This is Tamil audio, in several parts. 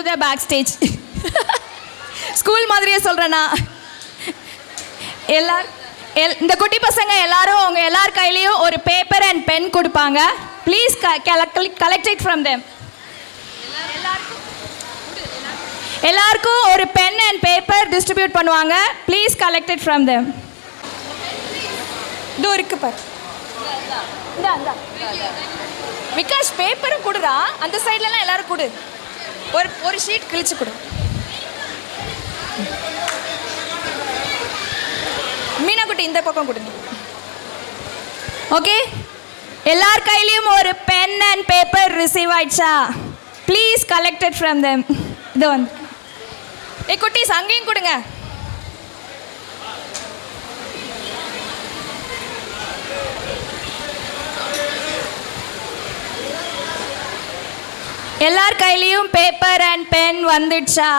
To the back stage. School மாதிரியே சொல்கிறேன்னா இந்த குட்டி பசங்க எல்லாரும் அவங்க எல்லார் கையிலையும் ஒரு பேப்பர் அண்ட் பென் கொடுப்பாங்க. Please collect it from them. எல்லாருக்கும் ஒரு பென் அண்ட் பேப்பர் டிஸ்ட்ரிபியூட் பண்ணுவாங்க. Please collect it from them. இதோ இருக்கு பார். விகாஷ் பேப்பரும் கொடுறா. அந்த சைட்லலாம் எல்லாரும் கொடு. ஒரு ஷீட் கிழிச்சு கொடு. மீனாக்குட்டி இந்த பக்கம் கொடுங்க. ஓகே, எல்லார் கையிலையும் ஒரு பென் அண்ட் பேப்பர் ரிசீவ் ஆயிடுச்சா? Please collected from them. இது வந்து குட்டீஸ் அங்கேயும் கொடுங்க. எல்லார் கையிலையும் பேப்பர் அண்ட் பென் வந்துடுச்சா?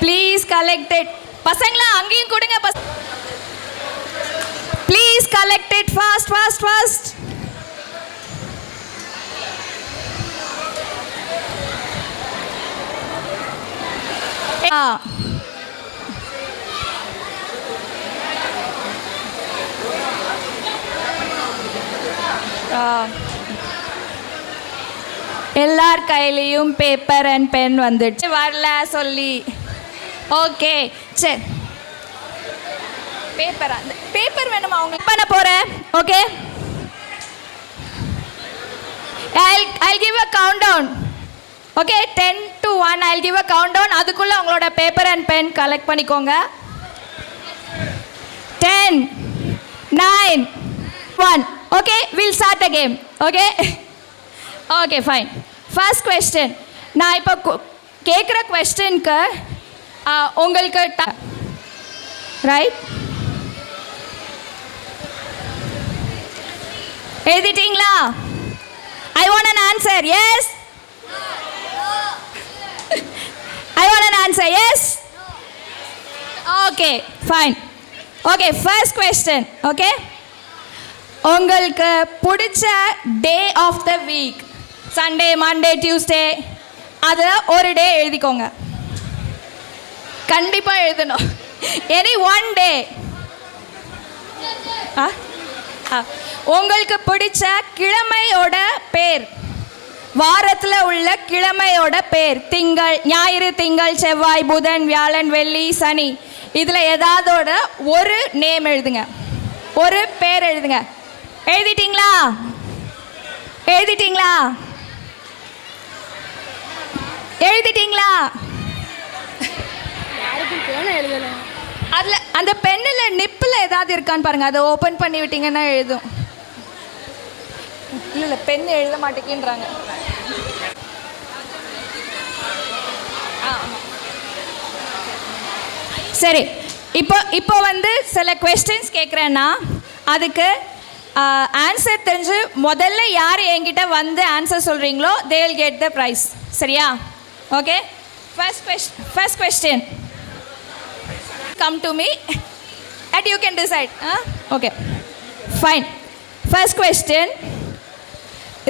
Please collected. பசங்களா அங்கேயும் கொடுங்க. Please collected fast fast fast. எல்லார் கையிலையும் பேப்பர் அண்ட் பென் வந்துடுச்சு. வரல சொல்லி ஓகே சரி. பேப்பர் அந்த பேப்பர் வேணுமா? அவங்க பண்ண போறேன். Okay, I'll give a countdown. Okay, 10 to 1 I'll give a countdown. அதுக்குள்ள உங்களோட பேப்பர் அண்ட் பென் கலெக்ட் பண்ணிக்கோங்க. 10 9 1. Okay, we'll start the game. Okay okay fine. First question. நான் இப்போ கேட்குற கொஸ்டினுக்கு உங்களுக்கு right எழுதிட்டீங்களா? I want an answer. Yes? I want an answer. Yes? Okay, fine. Okay, first question. Okay? உங்களுக்கு பிடிச்ச day of the week, Sunday, Monday, Tuesday, அதில் ஒரு டே எழுதிக்கோங்க. கண்டிப்பாக எழுதணும். Any one day. உங்களுக்கு பிடிச்ச கிழமையோட பேர், வாரத்தில் உள்ள கிழமையோட பேர், திங்கள், ஞாயிறு, திங்கள், செவ்வாய், புதன், வியாழன், வெள்ளி, சனி, இதில் ஏதாவதோட ஒரு நேம் எழுதுங்க, ஒரு பேர் எழுதுங்க. எழுதிட்டீங்களா? எழுதிட்டீங்களா? எழுதிட்டீங்களா? அதில் அந்த பென்னில் நிப்பில் ஏதாவது இருக்கான்னு பாருங்க. அதை ஓப்பன் பண்ணி விட்டீங்கன்னா எழுதும். இல்லை இல்லை, பென் எழுத மாட்டேங்கின்றாங்க. சரி, இப்போ வந்து சில கொஸ்டின்ஸ் கேட்குறேன்னா அதுக்கு ஆன்சர் தெரிஞ்சு முதல்ல யார் என்கிட்ட வந்து ஆன்சர் சொல்கிறீங்களோ they will get the prize. சரியா? Okay, first question come to me and you can decide. Okay, fine. First question.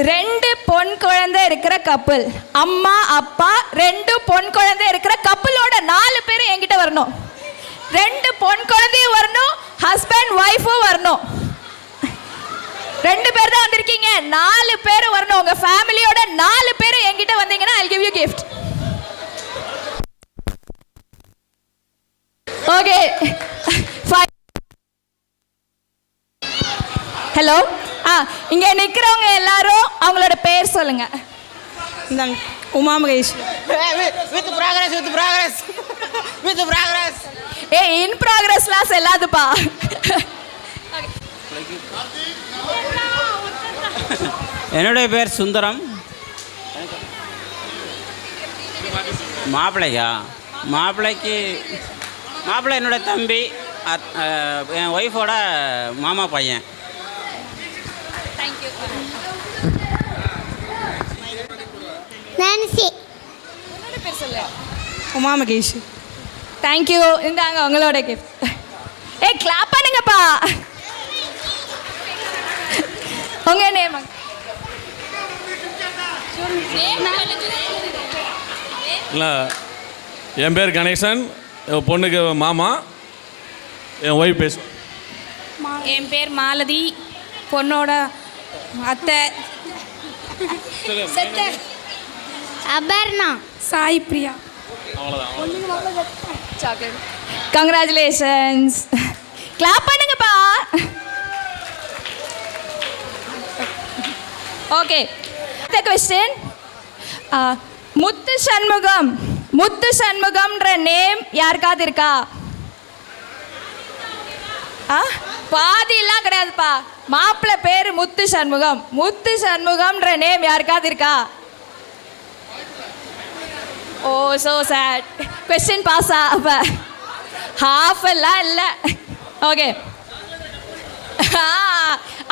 2 பொன் குழந்தை இருக்கிற கப்பல், அம்மா அப்பா 2 பொன் குழந்தை இருக்கிற கப்பலோட 4 பேர் என்கிட்ட வரணும். 2 பொன் குழந்தையும் வரணும், ஹஸ்பண்ட் ஒய்ஃபும் வரணும். 2 பேர் தான் வந்திருக்கீங்க, 4 பேர் வரணும். உங்க ஃபேமிலியோட 4 பேர் என்கிட்ட வந்தீங்கன்னா I'll give you gift. Okay fine. Hello, இங்க நிக்கிறவங்க எல்லாரும் அவங்களோட பேர் சொல்லுங்க. Uma Mahesh. With progress with progress with progress. In ப்ராக்ரஸ்லாம் செல்லாதுப்பா. என்னுடைய பேர் சுந்தரம். மாப்பிள்ளை என்னுடைய தம்பி, என் ஒய்ஃபோட மாமா பையன். நான்சி. பேர் சொல்லு. உமா மகேஷ். தேங்க்யூ. இந்தாங்க உங்களோட கிஃப்ட். கிளாப் பண்ணுங்கப்பா. உங்க நேம் இல்லை, என் பேர் கணேசன், என் பொண்ணுக்கு மாமா, என் ஒய்ஃப் பேசும். என் பேர் மாலதி, பொண்ணோட அத்தை. Aparna. Sai Priya. Chocolate. Congratulations. Clap பண்ணுங்கப்பா. ஓகே, அடுத்த கொஸ்டின். முத்து சண்முகம். முத்து சண்முகம்ன்ற நேம் யாருக்காவது இருக்கா? பாதியெல்லாம் கிடையாதுப்பா. மாப்பிள்ளை பேர் முத்து சண்முகம். முத்து சண்முகம்ன்ற நேம் யாருக்காவது இருக்கா? ஓ ஸோ சேட். கொஸ்டின் பாஸா? அப்போ ஹாஃப் எல்லாம் இல்லை. ஓகே,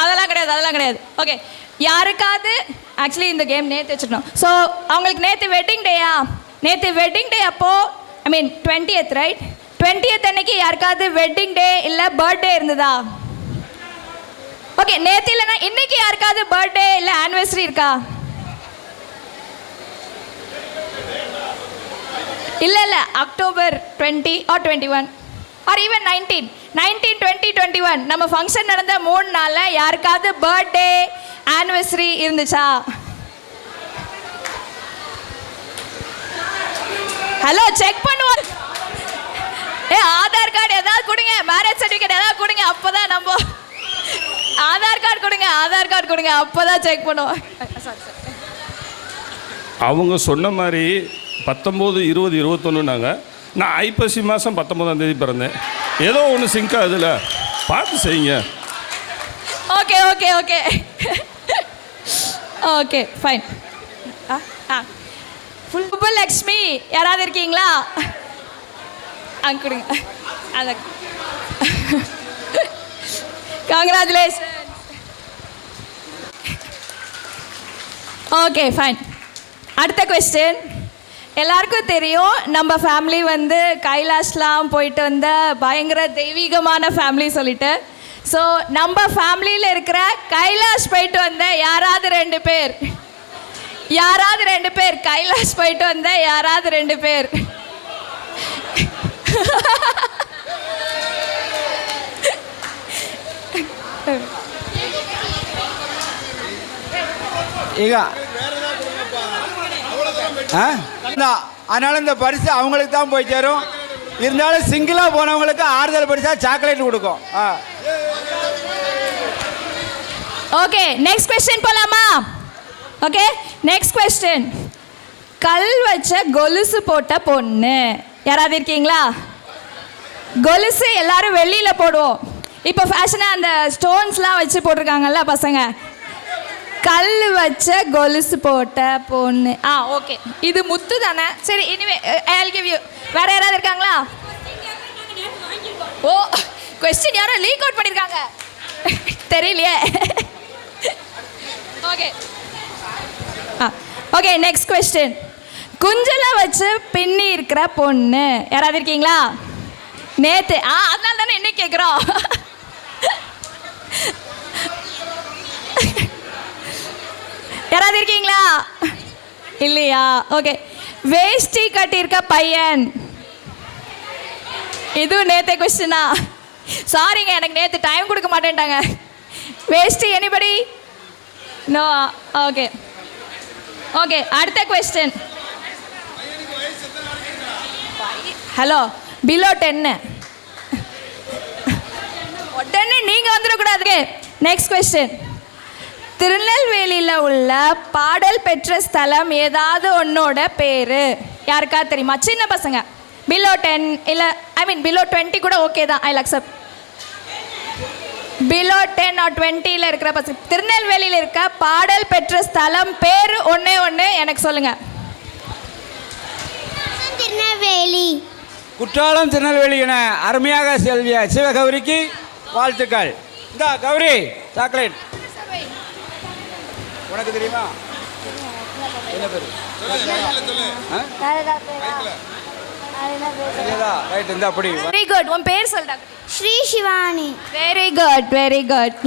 அதெல்லாம் கிடையாது, அதெல்லாம் கிடையாது. ஓகே, யாருக்காவது ஆக்சுவலி இந்த கேம் நேற்று வச்சுருந்தோம். ஸோ அவங்களுக்கு நேற்று வெட்டிங் டேயா? நேற்று வெட்டிங் டே அப்போது ஐ மீன் 20th ரைட்? 20th அன்னைக்கு யாருக்காவது வெட்டிங் டே இல்லை பர்த்டே இருந்ததா? ஓகே, நேற்று இல்லைன்னா இன்னைக்கு யாருக்காவது பர்த்டே இல்லை ஆனிவர்சரி இருக்கா? இல்லை இல்லை, அக்டோபர் 20 or 21 ஆர் ஈவன் 19, 20, 21 நம்ம ஃபங்க்ஷன் நடந்த 3 நாளில் யாருக்காவது பர்த்டே ஆனிவர்சரி இருந்துச்சா? ஹலோ, செக் பண்ணுவோம். ஆதார் கார்டு ஏதாவது கொடுங்க, மேரேஜ் சர்டிஃபிகேட் ஏதாவது கொடுங்க, அப்போதான் நம்ம ஆதார் கார்டு கொடுங்க, ஆதார் கார்டு கொடுங்க, அப்போதான் செக் பண்ணுவோம். அவங்க சொன்ன மாதிரி 19, 20, 21நாங்க. நான் ஐப்பசி மாதம் 19ஆம் தேதி பிறந்தேன். ஏதோ ஒன்று சிங்க் ஆகுதுல, பார்த்து செய்யுங்க. Okay okay okay okay fine. Subbulakshmi யாராவது இருக்கீங்களா? அங்க கொடுங்க. அத கங்க்ராச்சுலேஷன். Okay fine. அடுத்த கொஸ்டின். எல்லாருக்கும் தெரியும் நம்ம ஃபேமிலி வந்து கைலாஷ்லாம் போயிட்டு வந்த பயங்கர தெய்வீகமான ஃபேமிலி சொல்லிட்டு. ஸோ நம்ம ஃபேமிலியில் இருக்கிற கைலாஷ் போயிட்டு வந்த யாராவது 2 பேர், யாராவது 2 பேர் கைலாஷ் போயிட்டு வந்த யாராவது 2 பேர். அதனால இந்த பரிசு அவங்களுக்கு தான் போய் சேரும். இருந்தாலும் சிங்கிளாக போனவங்களுக்கு ஆறுதல் பரிசா சாக்லேட் கொடுக்கும். ஓகே, நெக்ஸ்ட் கொஸ்டின் போலாமா? Okay, next question. கல் வச்ச கொலுசு போட்ட பொண்ணு யாராவது இருக்கீங்களா? கொலுசு எல்லாரும் வெளியில் போடுவோம். இப்போ ஃபேஷனாக அந்த ஸ்டோன்ஸ்லாம் வச்சு போட்டிருக்காங்கல்ல பசங்க. கல் வச்ச கொலுசு போட்ட பொண்ணு. ஓகே, இது முத்து தானே? சரி, இனிமே I'll give you. வேற யாராவது இருக்காங்களா? ஓ, கொஸ்டின் யாரோ லீக் அவுட் பண்ணியிருக்காங்க தெரியலையே. Okay okay, next question. குஞ்சல வச்சு பின்னி இருக்கிற பொண்ணு யாராவது இருக்கீங்களா? நேத்து அதனால தானே இன்னைக்கு கேட்குறோம். யாராவது இருக்கீங்களா? இல்லையா? ஓகே, வேஷ்டி கட்டியிருக்க பையன். இதுவும் நேத்தே கொஸ்டினா? சாரிங்க, எனக்கு நேற்று டைம் கொடுக்க மாட்டேன்ட்டாங்க. வேஷ்டி எனிபடி? நோ. ஓகே ஓகே, அடுத்த கொஸ்டின். ஹலோ, பிலோ 10 உடனே நீங்கள் வந்துடக்கூடாது. Next question. திருநெல்வேலியில் உள்ள பாடல் பெற்ற ஸ்தலம் ஏதாவது ஒன்னோட பேர் யாருக்கா தெரியுமா? சின்ன பசங்க பிலோ 10 இல்லை ஐ மீன் பிலோ 20 கூட ஓகே தான். I accept. பிலோ 10 or 20 இருக்கிற பசங்க திருநெல்வேலியில் இருக்க பாடல் பெற்ற ஸ்தலம் பேர் ஒன்று எனக்கு சொல்லுங்க. திருநெல்வேலி. குற்றாலம் திருநெல்வேலி என அருமையாக செல்விய சிவகௌரிக்கு வாழ்த்துக்கள். இந்த கௌரி சாக்லேட் உனக்கு தெரியுமா? என்ன பேர்? ரைட், இந்த அப்படி. Very good. உன் பேர் சொல்டா. Sri Shivani. Very good, very good.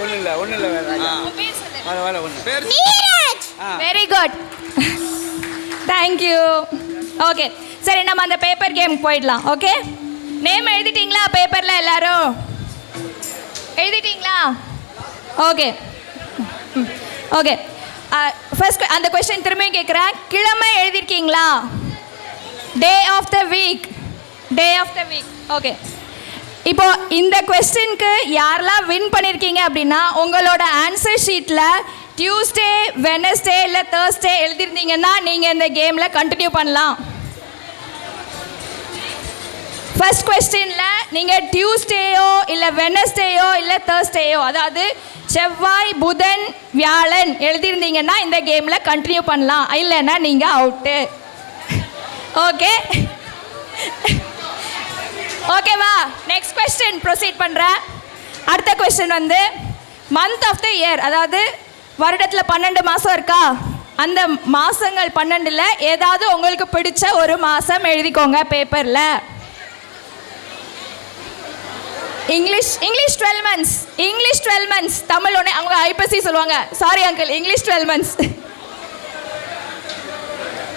ஒன்றும் இல்லை வேற. Neeraj. Very good thank you. Okay சரி, நம்ம அந்த பேப்பர் கேம் போயிடலாம். ஓகே, நேம் எழுதிட்டீங்களா பேப்பரில் எல்லாரும்? எழுதிட்டீங்களா? Okay okay. ஃபர்ஸ்ட் அந்த கொஸ்டின் திரும்பியும் கேட்குறேன். கிழமை எழுதிருக்கீங்களா? Day of the week, day of the week. Okay, இப்போ இந்த கொஸ்டினுக்கு யாரெல்லாம் வின் பண்ணியிருக்கீங்க அப்படின்னா, உங்களோட ஆன்சர் ஷீட்டில் டியூஸ்டே, வெனஸ்டே இல்லை தேர்ஸ்டே எழுதிருந்தீங்கன்னா நீங்கள் இந்த கேமில் கண்டினியூ பண்ணலாம். ஃபர்ஸ்ட் கொஸ்டினில் நீங்கள் டியூஸ்டேயோ இல்லை வெனஸ்டேயோ இல்லை தேர்ஸ்டேயோ, அதாவது செவ்வாய், புதன், வியாழன் எழுதியிருந்தீங்கன்னா இந்த கேமில் கண்டினியூ பண்ணலாம். இல்லைன்னா நீங்கள் அவுட்டு. ஓகே ஓகேவா? நெக்ஸ்ட் கொஸ்டின் ப்ரொசீட் பண்ணுறேன். அடுத்த கொஸ்டின் வந்து மந்த் ஆஃப் த இயர், அதாவது வருடத்தில் 12 மாதம் இருக்கா, அந்த மாதங்கள் 12ல் ஏதாவது உங்களுக்கு பிடிச்ச ஒரு மாதம் எழுதிக்கோங்க பேப்பரில். English 12 months, English 12 months. Tamil ஒன்று அவங்க ஐப்பசி சொல்லுவாங்க. Sorry uncle, English 12 months.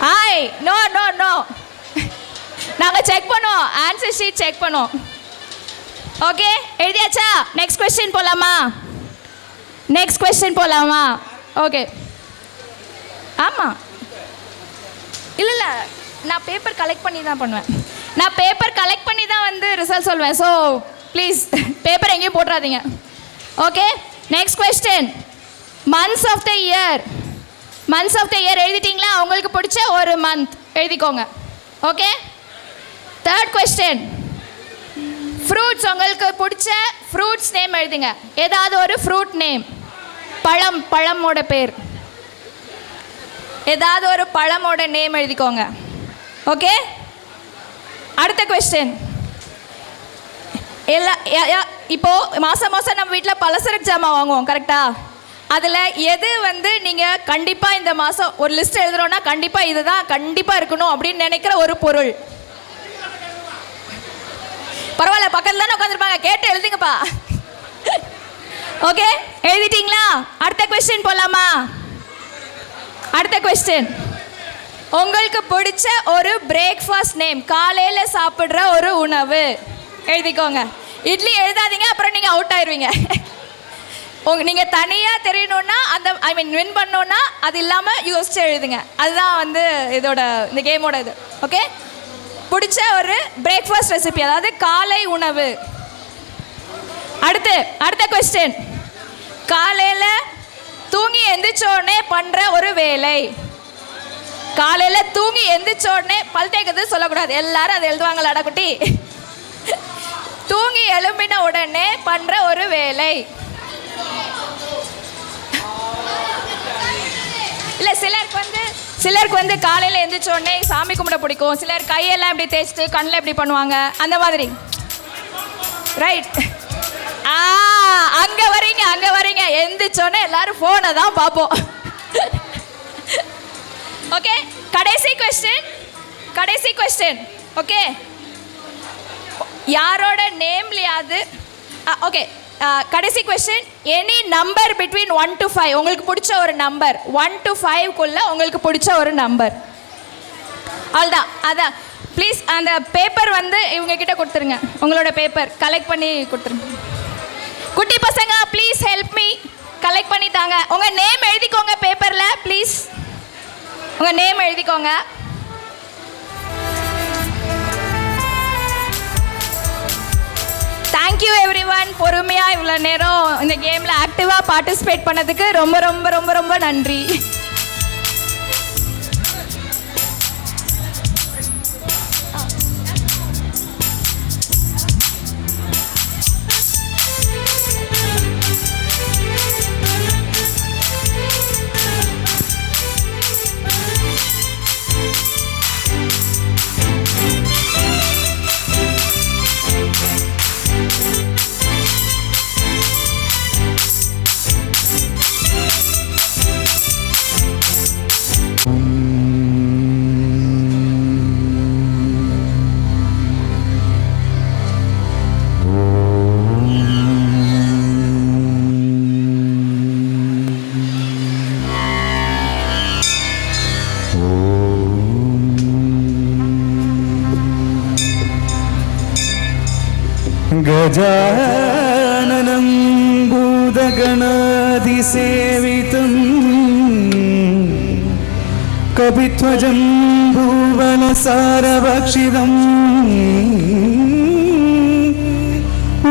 Hi, no no no, நாங்கள் செக் பண்ணோம், ஆன்சர் ஷீட் செக் பண்ணோம். ஓகே, எழுதியாச்சா? நெக்ஸ்ட் கொஸ்டின் போகலாமா? நெக்ஸ்ட் கொஸ்டின் போகலாமா? ஓகே. ஆமாம், இல்லை நான் பேப்பர் கலெக்ட் பண்ணி தான் பண்ணுவேன். நான் பேப்பர் கலெக்ட் பண்ணி தான் வந்து ரிசல்ட் சொல்வேன். ஸோ ப்ளீஸ் பேப்பர் எங்கேயும் போட்டுறாதீங்க. Okay, next question months of the year. Months of the year எழுதிட்டீங்களா? உங்களுக்கு பிடிச்ச ஒரு மந்த் எழுதிக்கோங்க. Okay, third question fruits. உங்களுக்கு பிடிச்ச ஃப்ரூட்ஸ் நேம் எழுதுங்க. ஏதாவது ஒரு ஃப்ரூட் நேம், பழமோட பேர், ஏதாவது ஒரு பழமோட நேம் எழுதிக்கோங்க. ஓகே, அடுத்த கொஸ்டின். இப்போ மாதம் நம்ம வீட்டில் பலசரக்கு ஜாமான் வாங்குவோம், கரெக்டா? அதில் எது வந்து நீங்கள் கண்டிப்பாக இந்த மாதம் ஒரு லிஸ்ட் எழுதுறோன்னா கண்டிப்பாக இதுதான் கண்டிப்பாக இருக்கணும் அப்படின்னு நினைக்கிற ஒரு பொருள்? பரவாயில்ல, பக்கத்தில் தானே உட்காந்துருப்பாங்க, கேட்டு எழுதுங்கப்பா. ஓகே, எழுதிட்டீங்களா? அடுத்த கொஸ்டின் போகலாமா? அடுத்த கொஸ்டின், உங்களுக்கு பிடிச்ச ஒரு பிரேக்ஃபாஸ்ட் நேம், காலையில் சாப்பிட்ற ஒரு உணவு எழுதிக்கோங்க. இட்லி எழுதாதீங்க, அப்புறம் நீங்கள் அவுட் ஆயிடுவீங்க. நீங்கள் தனியாக தெரியணுன்னா அந்த வின் பண்ணோன்னா அது இல்லாமல் யோசிச்சு எழுதுங்க. அதுதான் வந்து இதோட இந்த கேமோட இது. ஓகே, பிடிச்ச ஒரு பிரேக்ஃபாஸ்ட் ரெசிபி, அதாவது காலை உணவு. அடுத்த கொஸ்டின், காலையில் தூங்கி எந்திரிச்சோடனே பண்ணுற ஒரு வேலை. காலையில் தூங்கி எந்திரிச்சோடனே பல் தேய்க்கிறது சொல்லக்கூடாது, எல்லாரும் அதை எழுதுவாங்களாடா குட்டி. தூங்கி எழும்பின உடனே பண்ற ஒரு வேலை. இல்ல, சிலருக்கு வந்து காலையில எந்திரிச்ச உடனே சாமி கும்பிட பிடிக்கும். சிலர் கையெல்லாம் இப்படி தேய்ச்சிட்டு கண்ணில் இப்படி பண்ணுவாங்க, அந்த மாதிரி. ரைட், அங்க வரீங்க. எந்திரிச்சோடனே எல்லாரும் போனை தான் பார்ப்போம். ஓகே, கடைசி கொஸ்டின். ஓகே, யாரோட நேம்லையாவது ஓகே, கடைசி question, any number between 1 to 5. உங்களுக்கு பிடிச்ச ஒரு நம்பர், 1 to 5க்குள்ள உங்களுக்கு பிடிச்ச ஒரு நம்பர். அவ்வளோதான். அதான் ப்ளீஸ் அந்த பேப்பர் வந்து இவங்க கிட்ட கொடுத்துருங்க. உங்களோட பேப்பர் கலெக்ட் பண்ணி கொடுத்துருங்க. குட்டி பசங்க ப்ளீஸ் ஹெல்ப் மீ, கலெக்ட் பண்ணி தாங்க. உங்கள் நேம் எழுதிக்கோங்க பேப்பரில் ப்ளீஸ். உங்கள் நேம் எழுதிக்கோங்க. Thank you every one. பொறுமையாக இவ்வளோ நேரம் இந்த கேமில் ஆக்டிவாக பார்ட்டிசிபேட் பண்ணதுக்கு ரொம்ப ரொம்ப ரொம்ப ரொம்ப நன்றி. गजाननं भूतगणाधिसेवितं कपिध्वजं भुवनसारभक्षितम्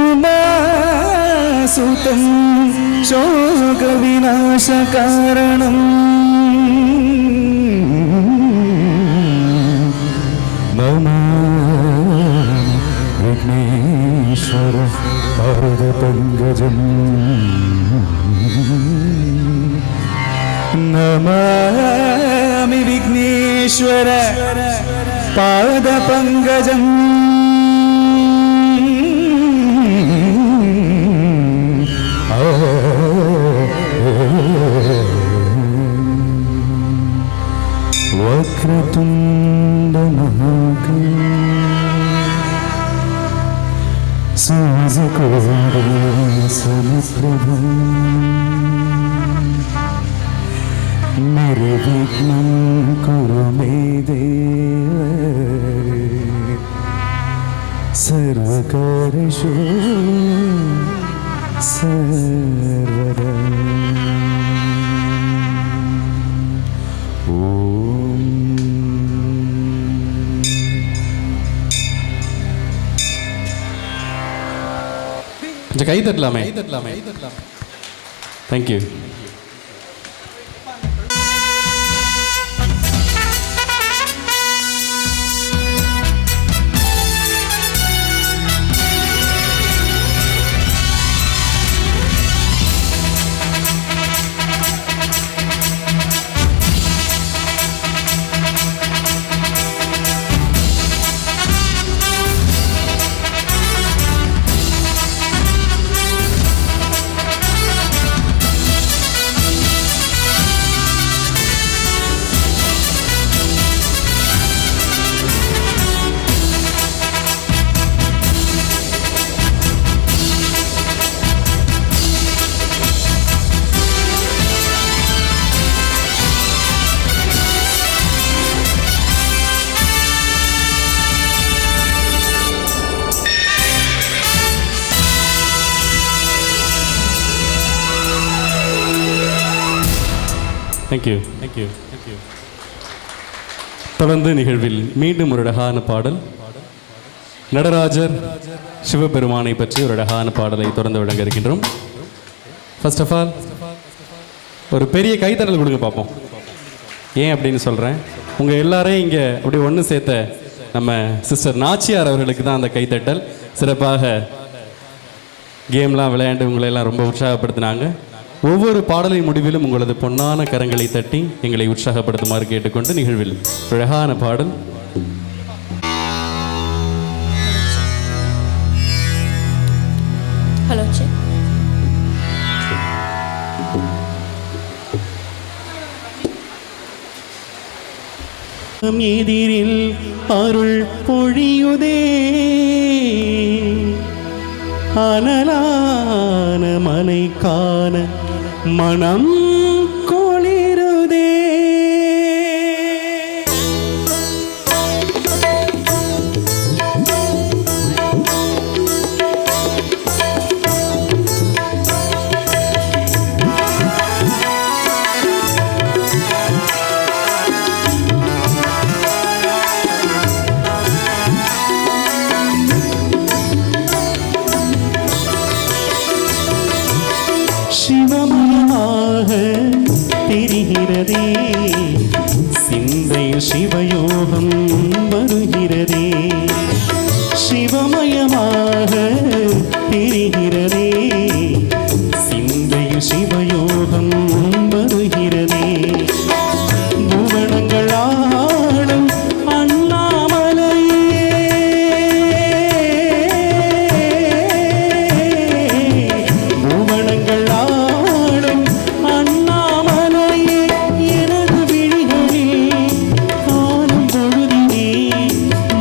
उमासुतं शोकविनाशकारणम् विघ्नेश्वर पादपङ्कजम् नमामि विघ्नेश्वर पादपङ्कजम् वक्रतुण्ड महाकाय समप्रभं निर्विघ्नं कुरु मे देव सर्वकार्येषु सर्वदा கொஞ்சம் கை தட்டலாமே. தேங்க்யூ. தேங்க்யூ. தேங்க்யூ. தேங்க்யூ. தொடர்ந்து நிகழ்வில் மீண்டும் ஒரு அழகான பாடல், நடராஜர் சிவபெருமானை பற்றி ஒரு அழகான பாடலை தொடர்ந்து வழங்க இருக்கின்றோம். ஃபர்ஸ்ட் ஆஃப் ஆல் ஒரு பெரிய கைத்தட்டல் கொடுங்க பார்ப்போம். ஏன் அப்படின்னு சொல்கிறேன், உங்கள் எல்லாரையும் இங்கே அப்படி ஒன்று சேர்த்த நம்ம சிஸ்டர் நாச்சியார் அவர்களுக்கு தான் அந்த கைத்தட்டல். சிறப்பாக கேம்லாம் விளையாண்டு உங்களையெல்லாம் ரொம்ப உற்சாகப்படுத்தினாங்க. ஒவ்வொரு பாடலின் முடிவிலும் உங்களது பொன்னான கரங்களை தட்டி எங்களை உற்சாகப்படுத்துமாறு கேட்டுக்கொண்டு நிகழ்வில் அழகான பாடல். ஹலோ எதிரில் அருள் பொழியுதே, அனலான மனை காண மனம் கொளிருதே. சிவமயமாக தெரிகிறதே, சிந்தையில் சிவயோகம் வருகிறதே. சிவமயமாக தெரிகிறதே, சிந்தையில் சிவயோகம் வருகிறதே. புவனங்கள் ஆளும் அண்ணாமலையே, புவனங்கள் ஆளும் அண்ணாமலையே, எனது விழிகளில் காணும் பொழுதினே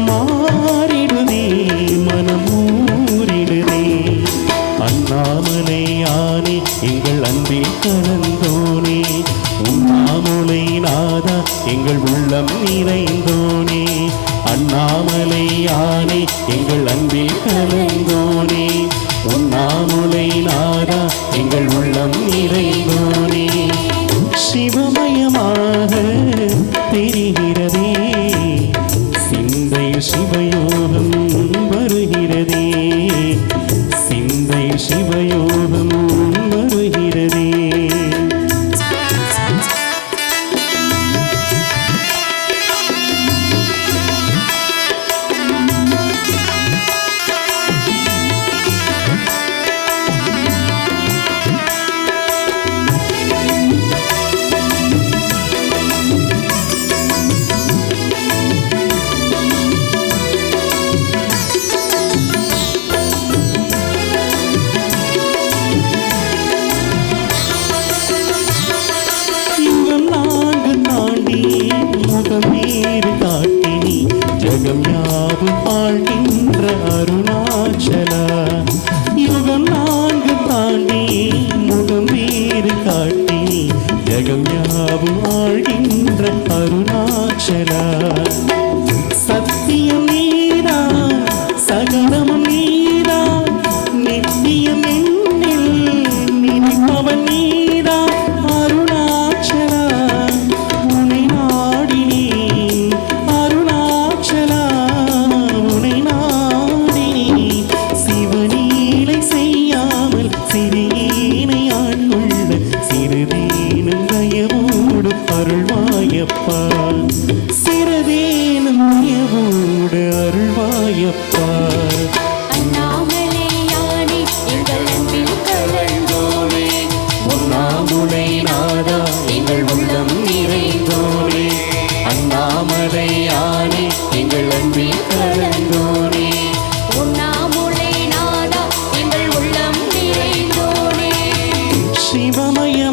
மாறிடுதே, மனம் ஊறிடுதே. அண்ணாமலையானே எங்கள் அன்பில் கலந்தோனே, உண்ணாமுலை நாதா எங்கள் உள்ளம் நிறைந்தோனே. அண்ணாமலையானே எங்கள் அன்பில் கலந்தோனே,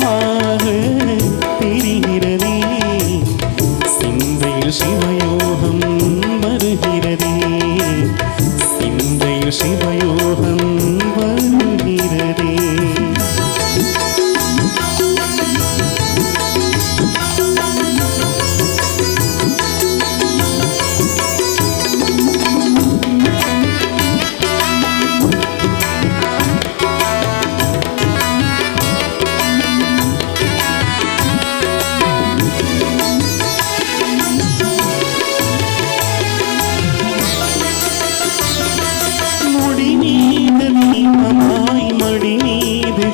சிவாயமாக தெரிகிறதே சிந்தையில் சிவயோகம் வருகிறதே சிந்தையில் சிவயோகம் வருகிறதே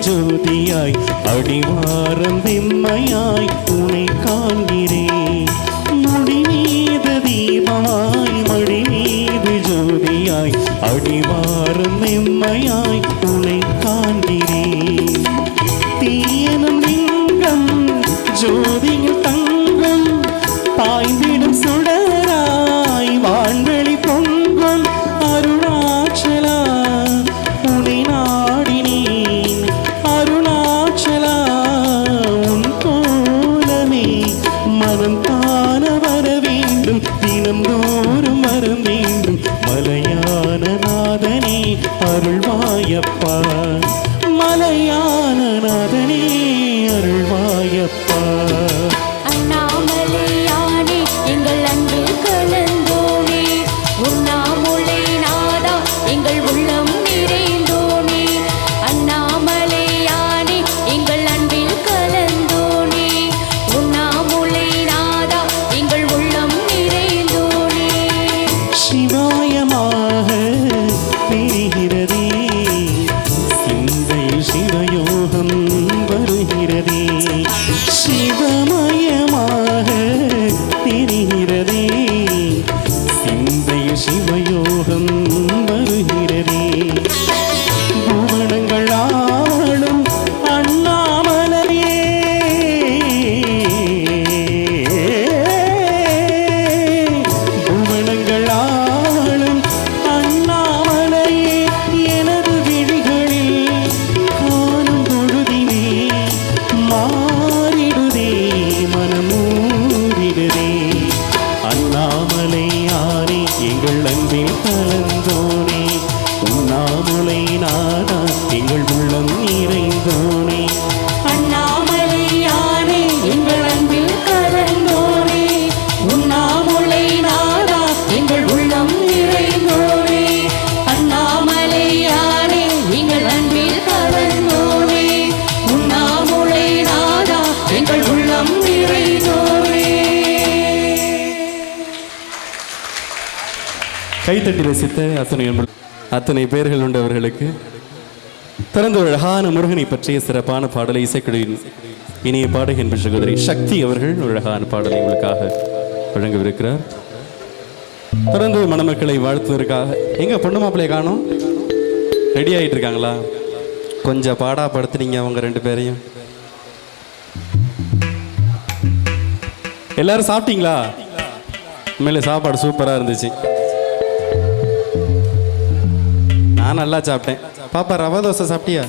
ஜோதியாய் அடிவாரம் வெம்மையாய் உனை காண்கிறேன் முடி மீது தீபமாய் மடி மீது ஜோதியாய் அடிவாரம் வெம்மையாய் உனை காண்கிறேன் தீயனும் லிங்கம் ஜோதியில் தங்கம் பாய்ந்திடும் சுடராய் வான்வெளி பொங்கும் அருணாச்சலா உனை நாடினேன் அருணாச்சலா உன் கோலமே மனம் காண வர வேண்டும் தினந்தோறும் வர வேண்டும் மலையான நாதனே அருள்வாயப்பா மலையான நாதனே அருள்வாயப்பா அண்ணாமலையானே எங்கள் அன்பில் கலந்தோனே உண்ணாமுலை நாதா எங்கள் உள்ளம் நிறைந்தோனே அண்ணாமலையானே எங்கள் அன்பில் கலந்தோனே உண்ணாமுலை நாதா எங்கள் உள்ளம் நிறைந்தோனே சிவாயமாக தெரிகிறதே சிந்தையில் சிவயோகம் வருகிறதே சிவமயமாக தெரிகிறதே சிந்தையில் சிவயோகம் வருகிறதே புவனங்கள் ஆளும் அண்ணாமலையே புவனங்கள் ஆளும் அண்ணாமலையே எனது விழிகளில் காணும் பொழுதினே மாறிடுதே மனமூறிடுதே அண்ணாமலையானே எங்கள் அன்பில் கலந்தோனே உண்ணாமுலை நாதா எங்கள் உள்ளம் நிறைந்தோனே அண்ணாமலையானே எங்கள் அன்பில் கலந்தோனே உண்ணாமுலை நாதா எங்கள் உள்ளம் நிறைந்தோனே அண்ணாமலையானே எங்கள் அன்பில் கலந்தோனே உண்ணாமுலை நாதா எங்கள் உள்ளம் நிறைந்தோனே. கைத்தட்டி ரசித்த அத்தனை பேர்கள் உண்டவர்களுக்கு திறந்த ஒரு அழகான முருகனை பற்றிய சிறப்பான பாடலை இசைக்குழுவின் இனிய பாடுகின்ற சகோதரி சக்தி அவர்கள் ஒரு அழகான பாடலை உங்களுக்காக வழங்கவிருக்கிறார். தொடர்ந்து மணமக்களை வாழ்த்துவதற்காக எங்க பொண்ணு மாப்பிள்ளையை காணோம், ரெடி ஆகிட்டு இருக்காங்களா? கொஞ்சம் பாடாப்படுத்துனீங்க அவங்க ரெண்டு பேரையும். எல்லாரும் சாப்பிட்டீங்களா? உண்மையிலே சாப்பாடு சூப்பராக இருந்துச்சு. நான் நல்லா சாப்பிட்டேன். பாப்பா ரவா தோசை சாப்பிட்டியா?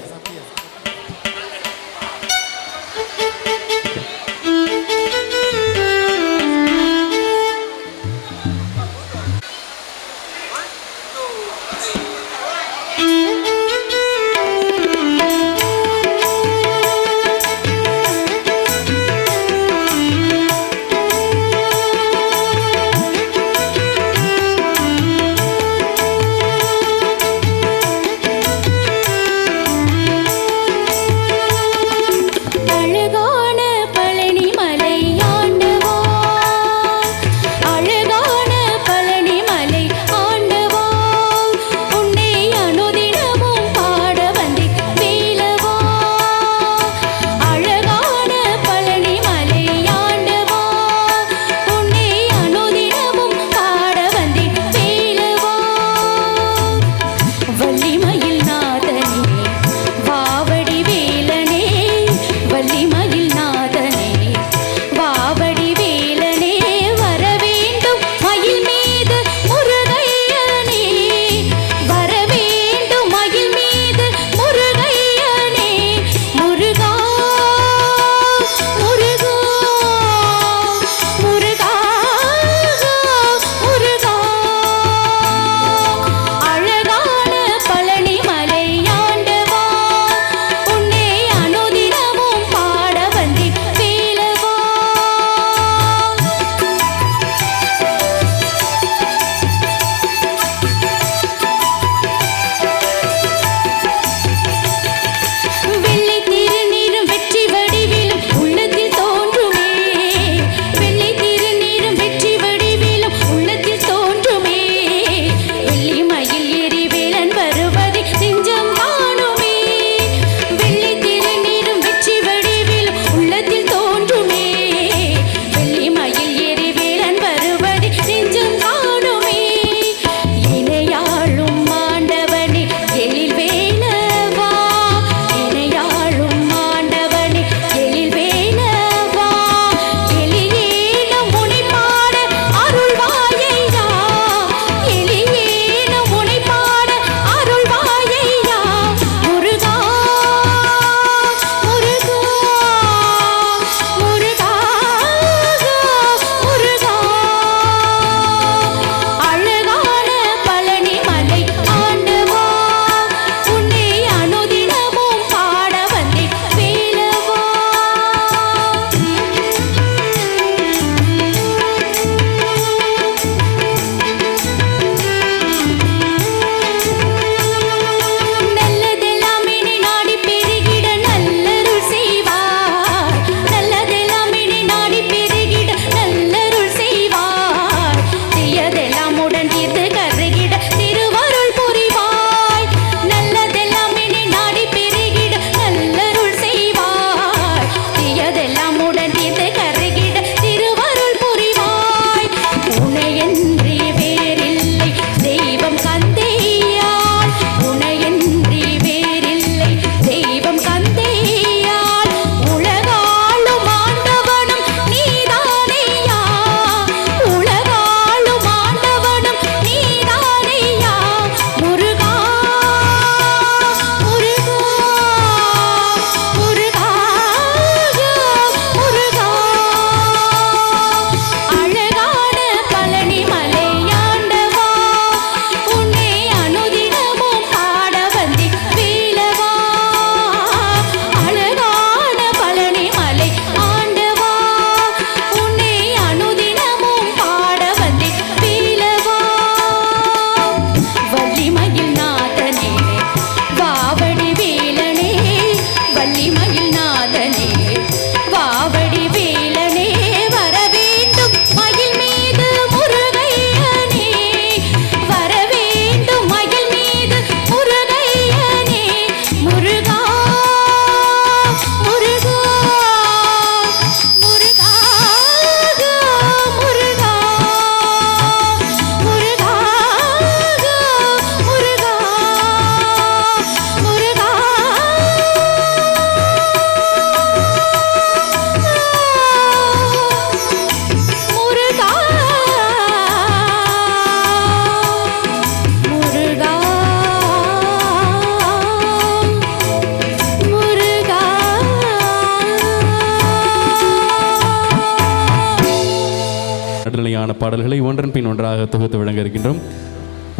நடுநிலையான பாடல்களை ஒன்றன் பின் ஒன்றாக தொகுத்து வழங்க இருக்கின்றோம்.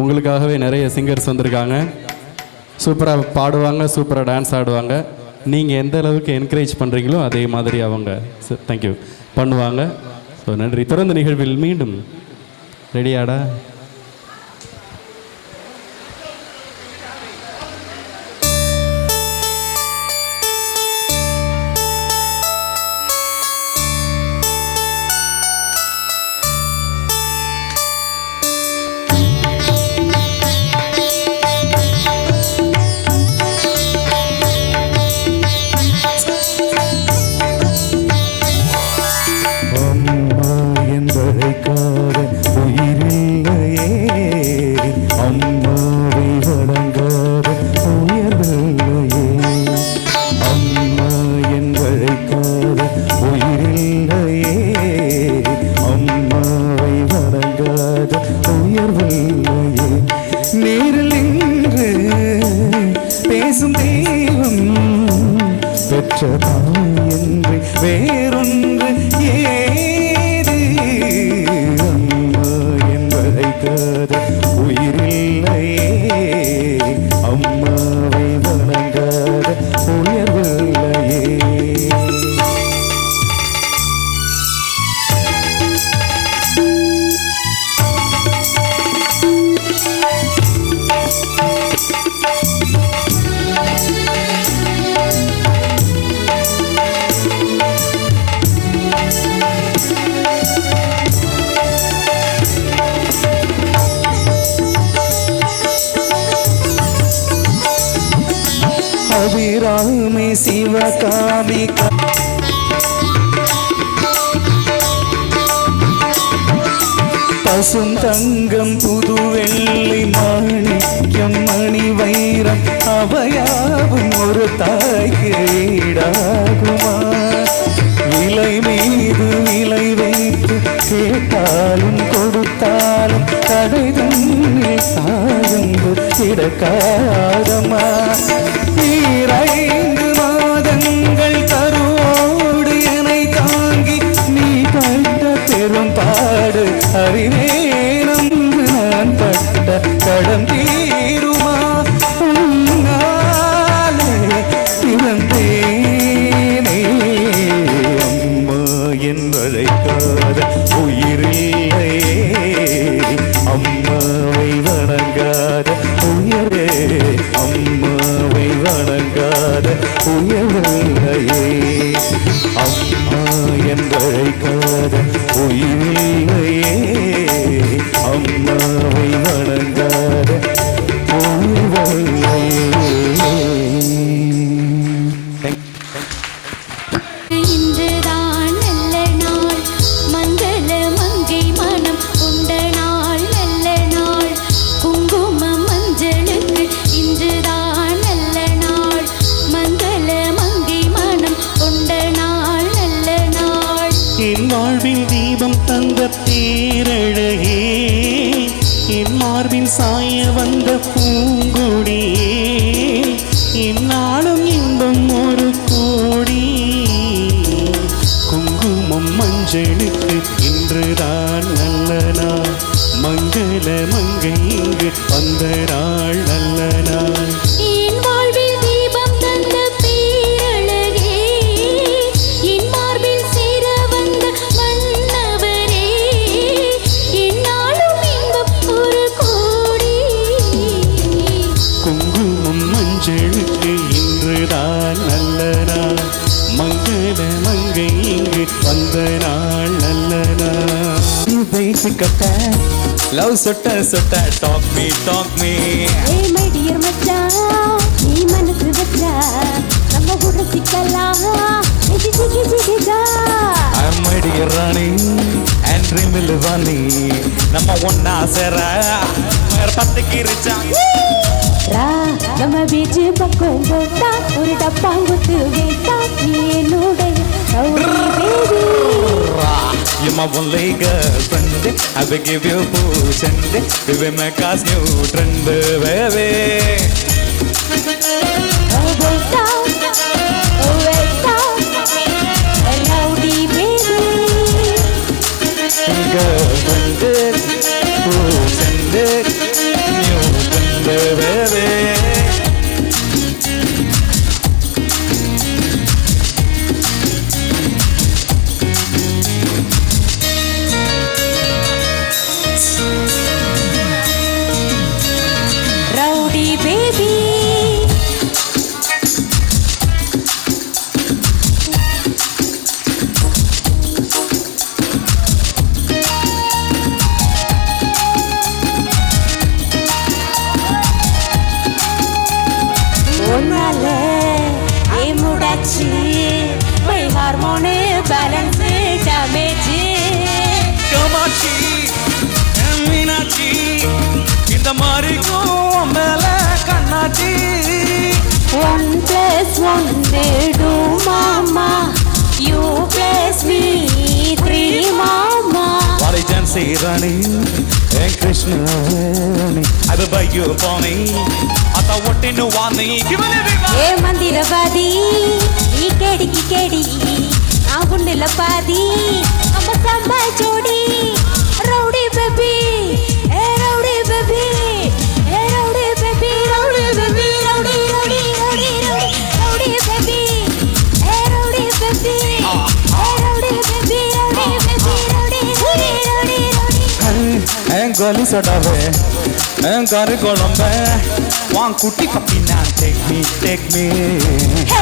உங்களுக்காகவே நிறைய சிங்கர்ஸ் வந்திருக்காங்க. சூப்பராக பாடுவாங்க, சூப்பராக டான்ஸ் ஆடுவாங்க. நீங்கள் எந்த அளவுக்கு என்கரேஜ் பண்ணுறீங்களோ அதே மாதிரி அவங்க தேங்க்யூ பண்ணுவாங்க. ஸோ நன்றி. தொடர்ந்து நிகழ்வில் மீண்டும் ரெடியாடா? அம்மா என்பதைக்காக உயிரில்லையே, அம்மாவை வணங்காத உயர்வில்லையே. அம்மா என்பதைக்காக உயிரில்லையே, அம்மாவை வணங்காத உயர்வில்லையே. நேரில் நின்று பேசும் தெய்வம் பெற்ற தாய் என்று வேறொன்று ஏது. அம்மா என்பதைக்காத உயிரில்லையே, அம்மாவை வணங்காத உயர்வில்லையே. அபிராமி சிவகாமி பசும் தங்கம் புது வெள்ளி மாணிக்கம் மணி வைரம் அவையாவும் ஒரு தாய்க்கு ஈடாகுமா? விலை மீது விலை வைத்து கேட்டாலும் கொடுத்தாலும் கடை தன்னில் சார்ந்து கிடக்காதமா? 5 மாதங்கள் கருவோடு என்னை தாங்கி நீ பட்ட பெரும் பாடு அறிவேனம். நான் பட்ட கடன் தீருமா? உன்னாலே பிறந்தேனே. அம்மா என்பதைக்காத உயிரில்லையே, அம்மாவை வணங்காத உயரே, அம்மாவை வணங்காத உயர்வில்லையே. அம்மா என்பதைக்காத உயிரில்லையே, அம்மாவை வணங்காத உயர்வில்லையே. இன்றுதான் நல்ல நாள், மங்கள மங்கை மனம் கொண்ட நாள், நல்ல நாள். குங்குமம் மஞ்சளுக்கு இன்றுதான் நல்ல நாள், மங்கள மங்கை மனம் கொண்ட நாள், நல்ல நாள். என் வாழ்வில் தீபம் தந்த பேரழகே, என் மார்பில் சாய வந்த பூங்கொடியே, என்னாலும் இன்பம் ஒரு கோடி. குங்குமம் மஞ்சளுக்கு இன்றுதான் நல்ல நாள், மங்கள மங்கை இங்கு வந்த நாள், நல்ல நாள். என் வாழ்வில் தீபம் தந்த பேரழகே, என் மார்பில் சேர வந்த மன்னவரே, என்னாலும் இன்பம் ஒரு கோடி. குங்குமம் மஞ்சளுக்கு இன்றுதான் நல்ல நாள், மங்கள மங்கை இங்கு வந்த நாள், நல்ல நாள். லவ் சொட்ட சொட்ட டாக் மீ ஏய் மை டியர் மச்சான், நீ மனசு வச்சா நம்ம கூட சிக்கலாம். அம்மடியர் ராணி அண்ட் ட்ரீமில் வாணி நம்ம ஒன்னா சேர பத்துக்கு இருச்சாங்க. நம்ம பீச்சு பக்கம் போட்டா ஒரு டப்பாங்குத்து வேட்டா, நீ என்னுடைய baby. You're my only girlfriend, I will give you pushing, we will make us new trend, baby. Girl, 1 2 mama, you bless me 3 mama. Wali Jansi Rani and Krishna Rani. I will buy you a pony. I thought what in the one. Give me everybody. ఏ మందిరవాది ఈ కేడికి కేడి నా గుండెల పాది అమ్మ సమ్మ జోడి rowdy baby A rowdy baby A rowdy baby rowdy baby rowdy rowdy rowdy rowdy baby A rowdy baby A rowdy baby rowdy baby rowdy rowdy rowdy rowdy And girl is a dove. And girl is Colombe. One cutie puppy now. Take me, take me. Hey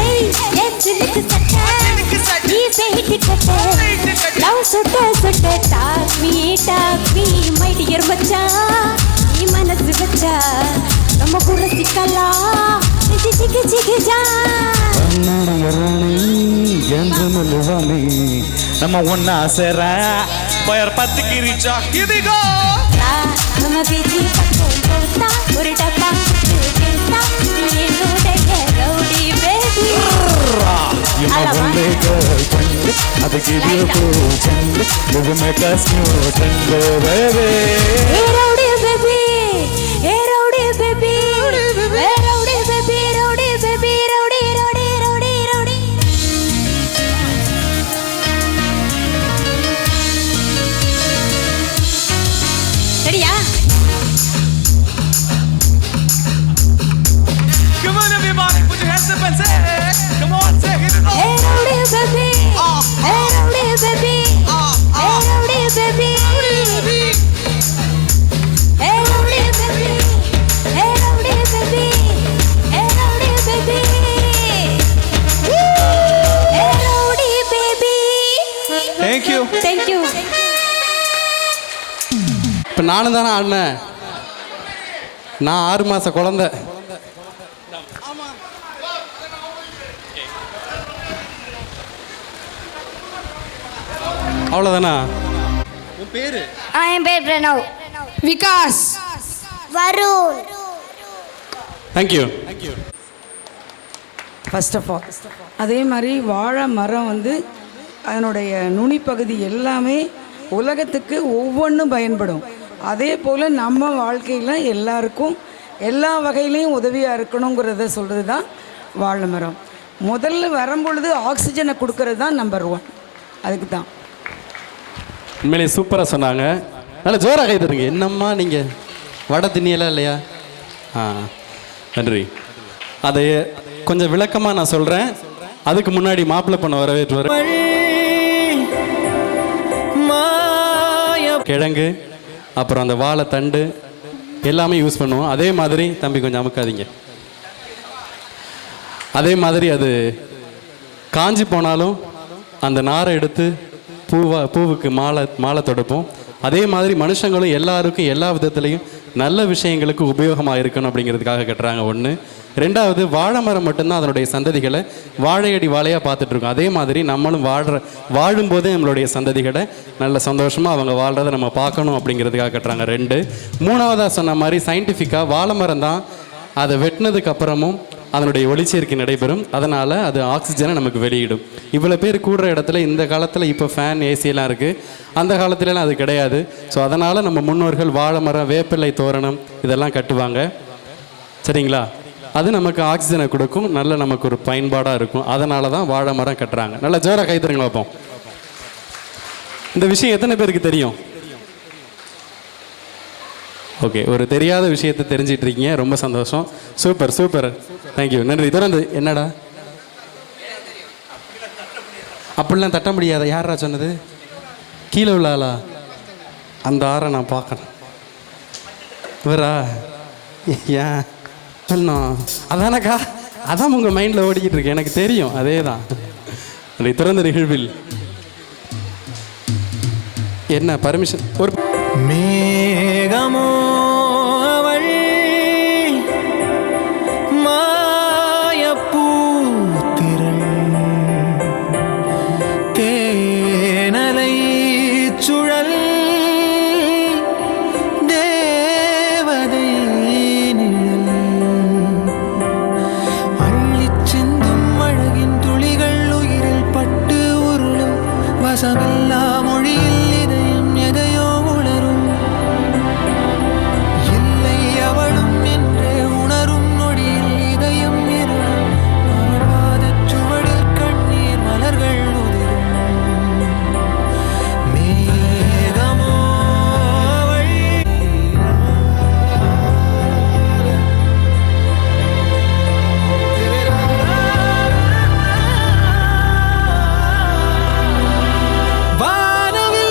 ఏ చిలుకు సట్ట ఈ సేటి కట్ట లవ్ సుట్ట సుట్ట టాక్ మీ మై డియర్ బచ్చా ఈ మనసు బచ్చా నమ్మ కురసికలా చికి చికి చికి జా நம்ம ஒன்னா சேர பயர் பத்துக்கு ரீச்சா இதுகோ நம்ம பேசி பக்கம் போட்டா ஒரு டப்பா கேட்டா என்னோட rowdy baby You my only girlfriend. I will give you a fortune. You will make us new trend, baby. Hey rowdy baby, hey rowdy baby, hey rowdy baby, rowdy baby, rowdy rowdy rowdy rowdy. Ready-ya? Come on, everybody, put your hands up and say, come on, say, here we go. Hey rowdy baby, hey rowdy baby, hey rowdy baby, hey rowdy baby, hey rowdy baby, hey rowdy baby, hey rowdy baby. Thank you. Thank you. இப்போ நானும் தானே ஆடினேன். நான் 6 மாத குழந்தை. அவ்வளோதானா? என் பேர் Pranav. Vikas, Varun. Thank you. First of all அதே மாதிரி வாழை மரம் வந்து அதனுடைய நுனிப்பகுதி எல்லாமே உலகத்துக்கு ஒவ்வொன்றும் பயன்படும். அதே போல் நம்ம வாழ்க்கையில் எல்லாருக்கும் எல்லா வகையிலையும் உதவியாக இருக்கணுங்கிறத சொல்கிறது தான் வாழை மரம். முதல்ல வரும்பொழுது ஆக்சிஜனை கொடுக்கறது தான் நம்பர் 1. அதுக்கு தான் உண்மையிலே சூப்பராக சொன்னாங்க. நல்லா ஜோராக கை தருங்க. என்னம்மா நீங்கள் வடை திண்ணியெல்லாம் இல்லையா? நன்றி. அதை கொஞ்சம் விளக்கமாக நான் சொல்கிறேன். அதுக்கு முன்னாடி மாப்பிள்ளை பண்ண வரவேற்று கிழங்கு அப்புறம் அந்த வாழை தண்டு எல்லாமே யூஸ் பண்ணுவோம். அதே மாதிரி தம்பி கொஞ்சம் அமுக்காதீங்க. அதே மாதிரி அது காஞ்சி போனாலும் அந்த நாரை எடுத்து பூவுக்கு மாலை தொடுப்போம். அதே மாதிரி மனுஷங்களும் எல்லாருக்கும் எல்லா விதத்துலையும் நல்ல விஷயங்களுக்கு உபயோகமாக இருக்கணும் அப்படிங்கிறதுக்காக கட்டுறாங்க. 1. 2வது வாழை மரம் மட்டும்தான் அதனுடைய சந்ததிகளை வாழையடி வாழையாக பார்த்துட்ருக்கோம். அதே மாதிரி நம்மளும் வாழும்போதே நம்மளுடைய சந்ததிகளை நல்ல சந்தோஷமாக அவங்க வாழ்கிறத நம்ம பார்க்கணும் அப்படிங்கிறதுக்காக கட்டுறாங்க. 2. 3வதாக சொன்ன மாதிரி சயின்டிஃபிக்காக வாழை மரம் தான் அதை வெட்டினதுக்கு அப்புறமும் அதனுடைய ஒளிச்சேர்க்கை நடைபெறும். அதனால் அது ஆக்சிஜனை நமக்கு வெளியிடும். இவ்வளோ பேர் கூடுற இடத்துல இந்த காலத்தில் இப்போ ஃபேன் ஏசியெல்லாம் இருக்குது. அந்த காலத்துலலாம் அது கிடையாது. ஸோ அதனால் நம்ம முன்னோர்கள் வாழை மரம் வேப்பிள்ளை தோரணம் இதெல்லாம் கட்டுவாங்க. சரிங்களா? அது நமக்கு ஆக்சிஜனை கொடுக்கும். நல்ல நமக்கு ஒரு பயன்பாடாக இருக்கும். அதனால தான் வாழை மரம் கட்டுறாங்க. நல்லா ஜோராக கைத்தருங்க பார்ப்போம். இந்த விஷயம் எத்தனை பேருக்கு தெரியும்? ஓகே, ஒரு தெரியாத விஷயத்தை தெரிஞ்சிட்டு இருக்கீங்க. ரொம்ப சந்தோஷம். சூப்பர் சூப்பர், தேங்க்யூ, நன்றி. தொடர்ந்து என்னடா அப்படிலாம் தட்ட முடியாத? யாரா சொன்னது? கீழே உள்ளாளா? அந்த ஆறை நான் பார்க்கணும். இவரா? ஏன் சொல்லணும்? அதானக்கா, அதான் உங்கள் மைண்டில் ஓடிக்கிட்டு இருக்கு, எனக்கு தெரியும். அதே தான். அந்த திறந்த நிகழ்வில் என்ன பர்மிஷன்? ஒரு மேகமோ அவள் மாயப்பூத்திரள் தேனலை சுழல் தேவதை நிழல் அள்ளிச் சிந்தும் மழை பாசமில்லா மொழியில் இதயம் எதையோ உணரும் இல்லை அவளும் என்றே உணரும் நொடியில் இதயம் இருளும் பாதச் சுவடில் கண்ணீர் மலர்கள் உதிரும் மேகமோ வானவில்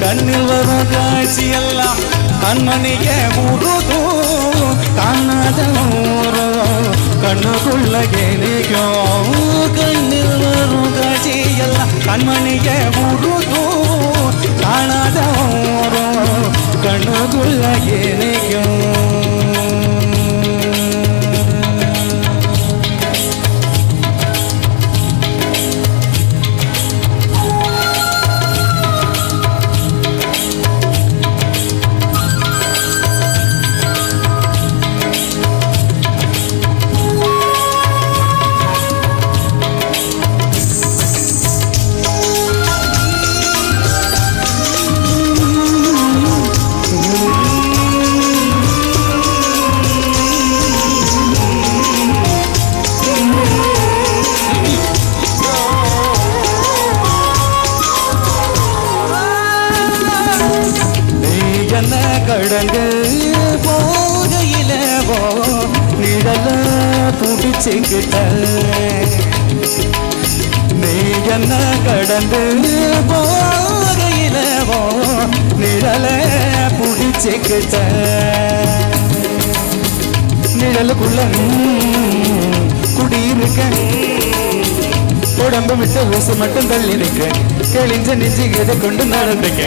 கண்ணில் வரும் காட்சி எல்லாம் கண்மணிய முழுதோ காணாத கண்ணுக்குள்ள கேளிக்கும் கண்ணில் வரும் காட்சி எல்லாம் கண்மணிய முழுதோ காணாத கண்ணுக்குள்ள கேளிக்கும் கடந்து போகையில நிழல துடிச்சுக்கிட்ட நீ என்ன கடந்து போகையில நிழல புடிச்சுக்கிட்ட நிழலுக்குள்ள குடியிருக்க உடம்பு விட்டு ஊசு மட்டும் தள்ளி நிற்க கிழிஞ்ச நெஞ்சு இதை கொண்டு நடந்துக்க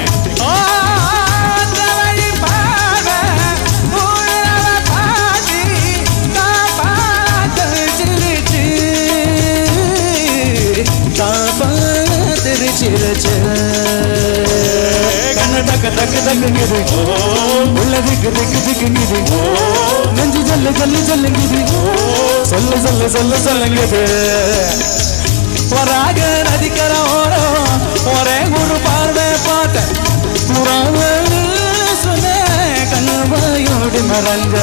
கண்ணடக்க தக்க தக்குங்குது உள்ளதுக்கு திக்கு திக்குங்குது நெஞ்சு சொல்ல சொல்ல சொல்லுங்குது சொல்ல சொல்ல சொல்ல சொல்லுங்குது வராக நதிக்கர ஓரம் ஒரே ஒரு பார்வை பார்த்தேன் புறாவ சொன்ன கண்ணுவாயோடு மறந்த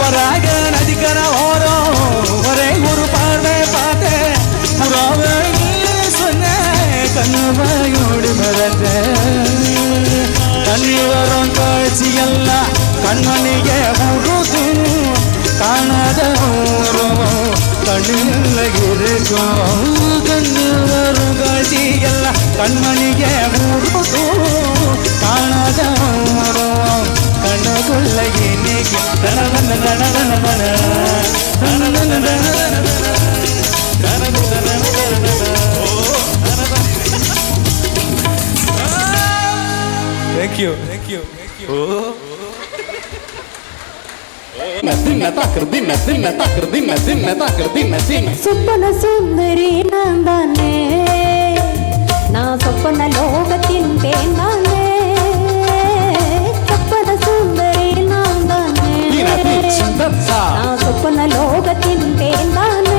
வராக நதிக்கர ஓரம் ஒரே ஒரு பார்வை பார்த்தேன் புறாவ கண்ணுவாயோடு மறந்த கண்ணி வரும் காட்சி எல்லாம் கண்மணிய முழுது காணாத கண்ணில் இருக்கும் கண்ணு வரும் காட்சி எல்லாம் கண்மணிய முழுது காணாத கண்ணுக்குள்ள இன்னைக்கு Thank you. Thank you. Thank you. Oh. சொப்பன சுந்தரி நான் தானே நான் சொப்பன லோகத்தின் தேன் தானே சொப்பன சுந்தரி நான் தானே நான் சொப்பன லோகத்தின் தேன் தானே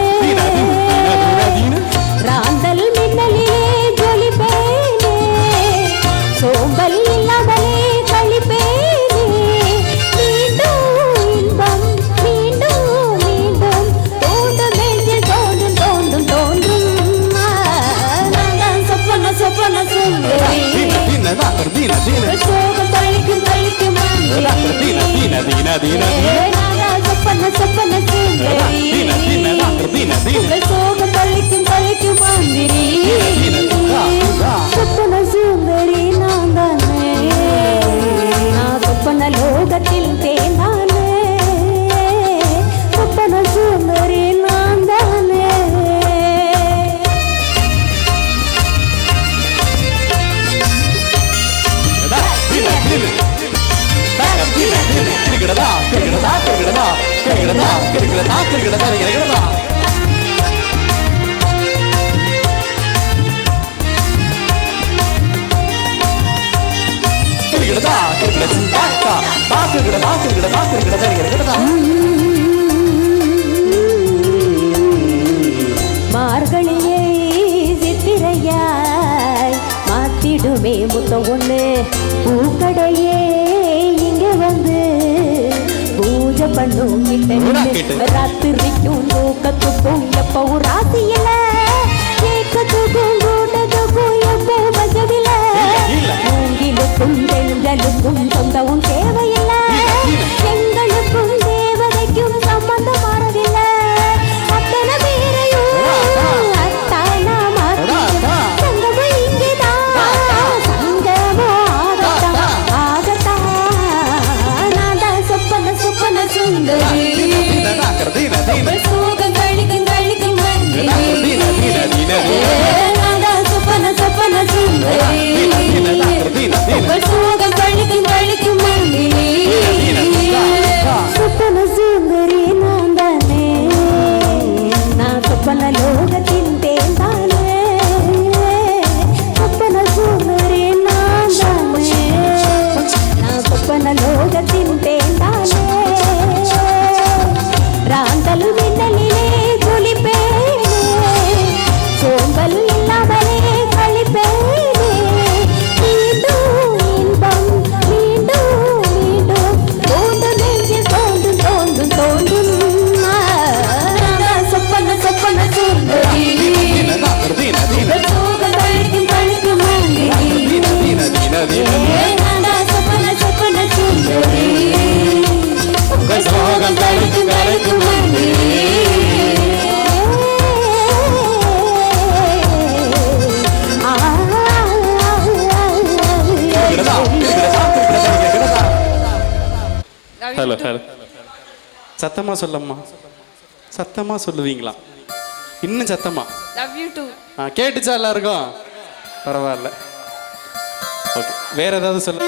ராந்தல் மின்னலிலே ஜொலிப்பேனே சோம்பல் இல்லாமலே கழிப்பேனே மீண்டும் இன்பம் மீண்டும் மீண்டும் தோண்டும் நெஞ்சில் தோண்டும் தோண்டும் தோன்றும் சொப்பன சொப்பன சுந்தரி உங்கள் சோகம் பழிக்கும் பழிக்கும் மாந்திரி சொப்பன சுந்தரி நான் தானே நான் சொப்பன லோகத்தில் தேனானே சொப்பன சுந்தரி நான் தானே மார்கழியை சித்திரையாய் மாத்திடுமே முத்தம் ஒண்ணு பூக்கடையே இங்க வந்து பூஜை பண்ணும் கிட்ட ராத்திரிக்கும் தூக்கத்துக்கும் எப்பவும் ராசியில ஏக்கத்துக்கும் கூட்டத்துக்கும் எப்போ மஜவில மூங்கிலுக்கும் பெண்களுக்கும் சொந்தவும் தேவையில்லை எங்களுக்கும் தேவதைக்கும் சம்பந்தம் மாறவில்லை அத்தனை பேரையும் அத்தானா மாற்றி சங்கமும் இங்கேதான் சங்கமோ ஆகத்தான் நான் தான் சொப்பன சொப்பன சுந்தரி சோகம் கழிக்கும் கழிக்கும் நான் தான் சொப்பன சொப்பன சுந்தரி சோகம் கழிக்கும் கழிக்கும் சொப்பன சுந்தரி நான் தானே நான் சொப்பன லோகத்தின் தேன் தானே சொப்பன சுந்தரி நான் தானே நான் சொப்பன லோகத்தின் தேன் தானே ராந்தல் மின்னலிலே குளிப்பேனே சோம்பல் இல்லாமலே கழிப்பேனே மீண்டும் இன்பம் மீண்டும் மீண்டும் தோண்டும் நெஞ்சில் தோண்டும் தோண்டும் தோண்டும் சொப்பன சொப்பன சுந்தரி சோகம் கழிக்கும் கழிக்கும் சொப்பன சொப்பன சுந்தரி சோகம் கழிக்கும் கழிக்கும் ஹலோ ஹலோ சத்தமா சொல்லம்மா சத்தமா சொல்லுவீங்களா இன்னும் சத்தமா லவ் யூ டூ கேட்டுச்சா எல்லாருக்கும் பரவாயில்ல ஓகே வேற ஏதாவது சொல்ல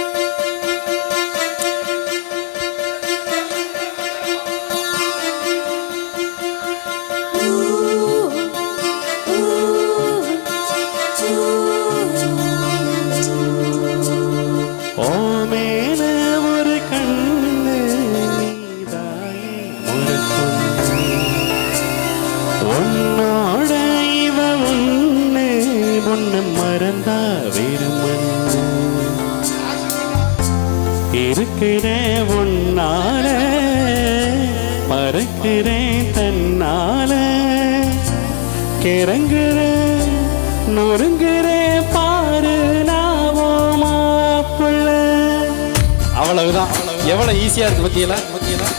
ஓ மேல ஒரு கண்ணு நீதாயே ஒரு பொண்ணு உன்னோட இவ ஒண்ணு ஒண்ணு மறந்தா வெறுமண்ணு இருக்கிற உன்னால மறக்கிறேன் தன்னால கிறங்குறேன் நொறுங்குறேன் பாரு நாவோ மாப்புள்ள. அவ்வளவுதான். எவ்வளவு ஈஸியா இருக்கு பத்தியலா பத்தியலா.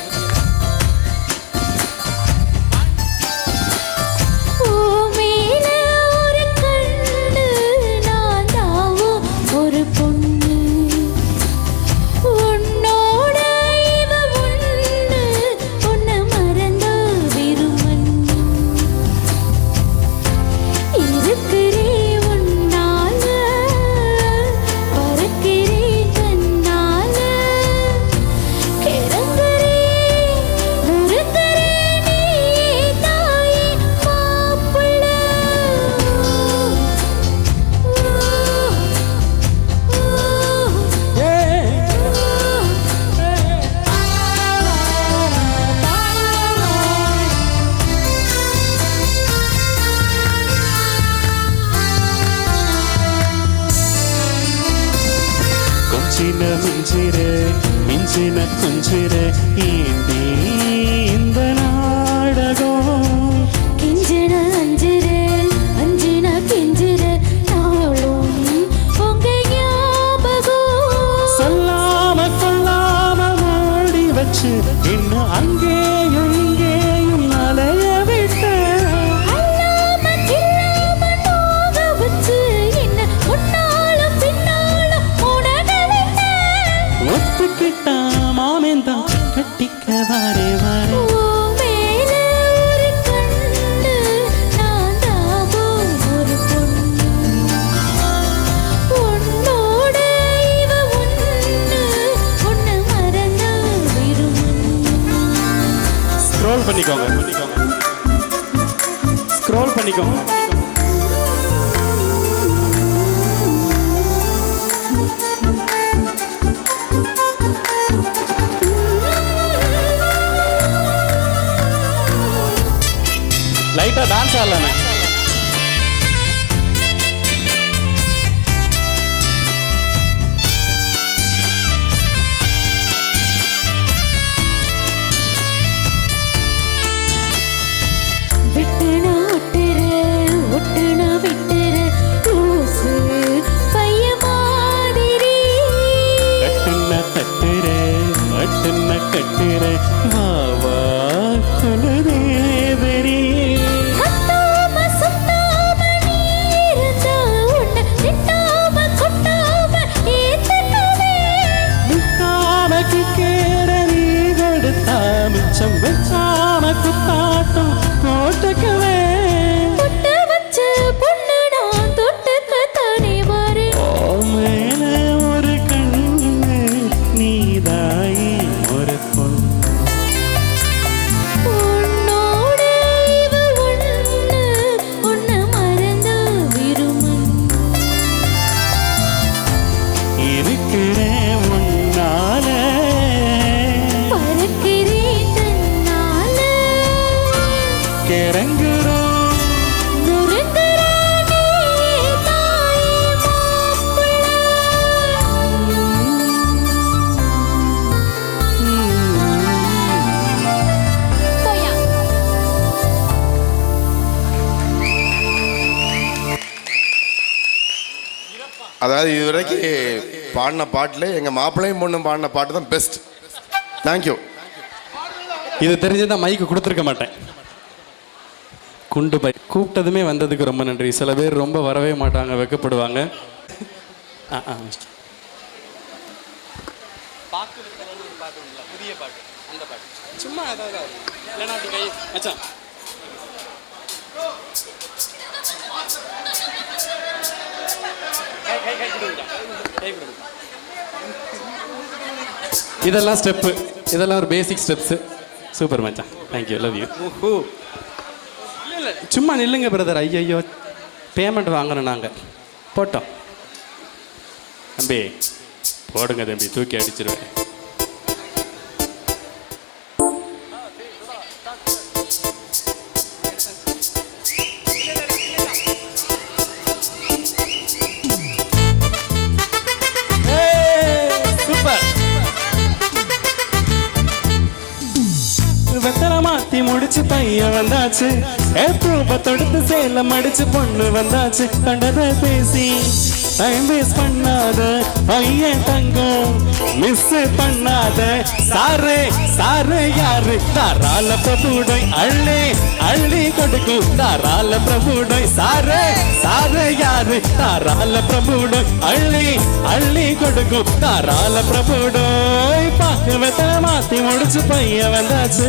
மிஞ்சின கொஞ்சிர ஏந்தி இந்த நாடகம் கிஞ்சின அஞ்சிர அஞ்சின பிஞ்சிர நாளும் உங்க ஞாபகம் சொல்லாம கொல்லாம மூடி வச்சு ஸ்க்ரோல் பண்ணிக்கோங்க. லைட்டா டான்ஸ் ஆடலாமே. விட்டுனா ஒட்டுனா விட்டுற லூசு பைய மாதிரி கட்டுன தட்டுற மட்டுன கட்டுற வாவா குலதேவரி. கட்டாம சுத்தாம நீ இருந்தா உன்னை திட்டாம கொட்டாம ஏத்துக்குவே. முக்காம கிக்கேற நீ கொடுத்தா மிச்சம் வச்சாம குத்தாட்டம் போட்டுக்குவே. பொட்டு வச்ச பொண்ணு நான் தொட்டுக்கத்தானே வரேன். ஓ மேல ஒரு கண்ணு நீதாயி ஒரு பொண்ணு. உன்னோட இவ ஒண்ணு உன்னை மறந்தா விரும்பும். இருக்கிறேன் உன்னால பறக்கிறேன் தன்னால. கிறங்குறோம் நுறுங்குறானே தாயே மாப்பிள்ளை. போயா. அதாவது இதுவரைக்கும் பாடின பாட்டில் எங்கள் மாப்பிள்ளையும் பொண்ணும் பாடின பாட்டு தான் பெஸ்ட். தேங்க்யூ. இது தெரிஞ்சுதான் மைக்கு கொடுத்துருக்க மாட்டேன். குண்டு பை கூப்பிட்டதுமே வந்ததுக்கு ரொம்ப நன்றி. சில பேர் ரொம்ப வரவே மாட்டாங்க, வெக்கப்படுவாங்க. சும்மா இதெல்லாம் ஸ்டெப்பு, இதெல்லாம் ஒரு பேசிக் ஸ்டெப்ஸு. சூப்பர் மச்சான், தேங்க்யூ, லவ் யூ. இல்லை சும்மா நில்லுங்க பிரதர். ஐயோ பேமெண்ட் வாங்கணும் நாங்கள். போட்டோம் தம்பி, போடுங்க தம்பி, தூக்கி அடிச்சிருவேன். வெத்தலை மாத்தி முடிச்சு பையன் வந்தாச்சு. எப்ப தொடுத்து சேலம் அடிச்சு பொண்ணு வந்தாச்சு. கண்டதை பேசி டைம் வேஸ்ட் பண்ணாத பையன் தங்கம், மிஸ் பண்ணாத. சாரு சாரு யாரு? தாராள பிரபுடை அள்ளி அள்ளி கொடுக்கும். தாராள பிரபுடை சாரு சாரு யாரு? தாராள பிரபுடை அள்ளி அள்ளி கொடுக்கும். தாராள பிரபுடை பாக்கு வெத்தலை மாத்தி முடிச்சு பையன் வந்தாச்சு.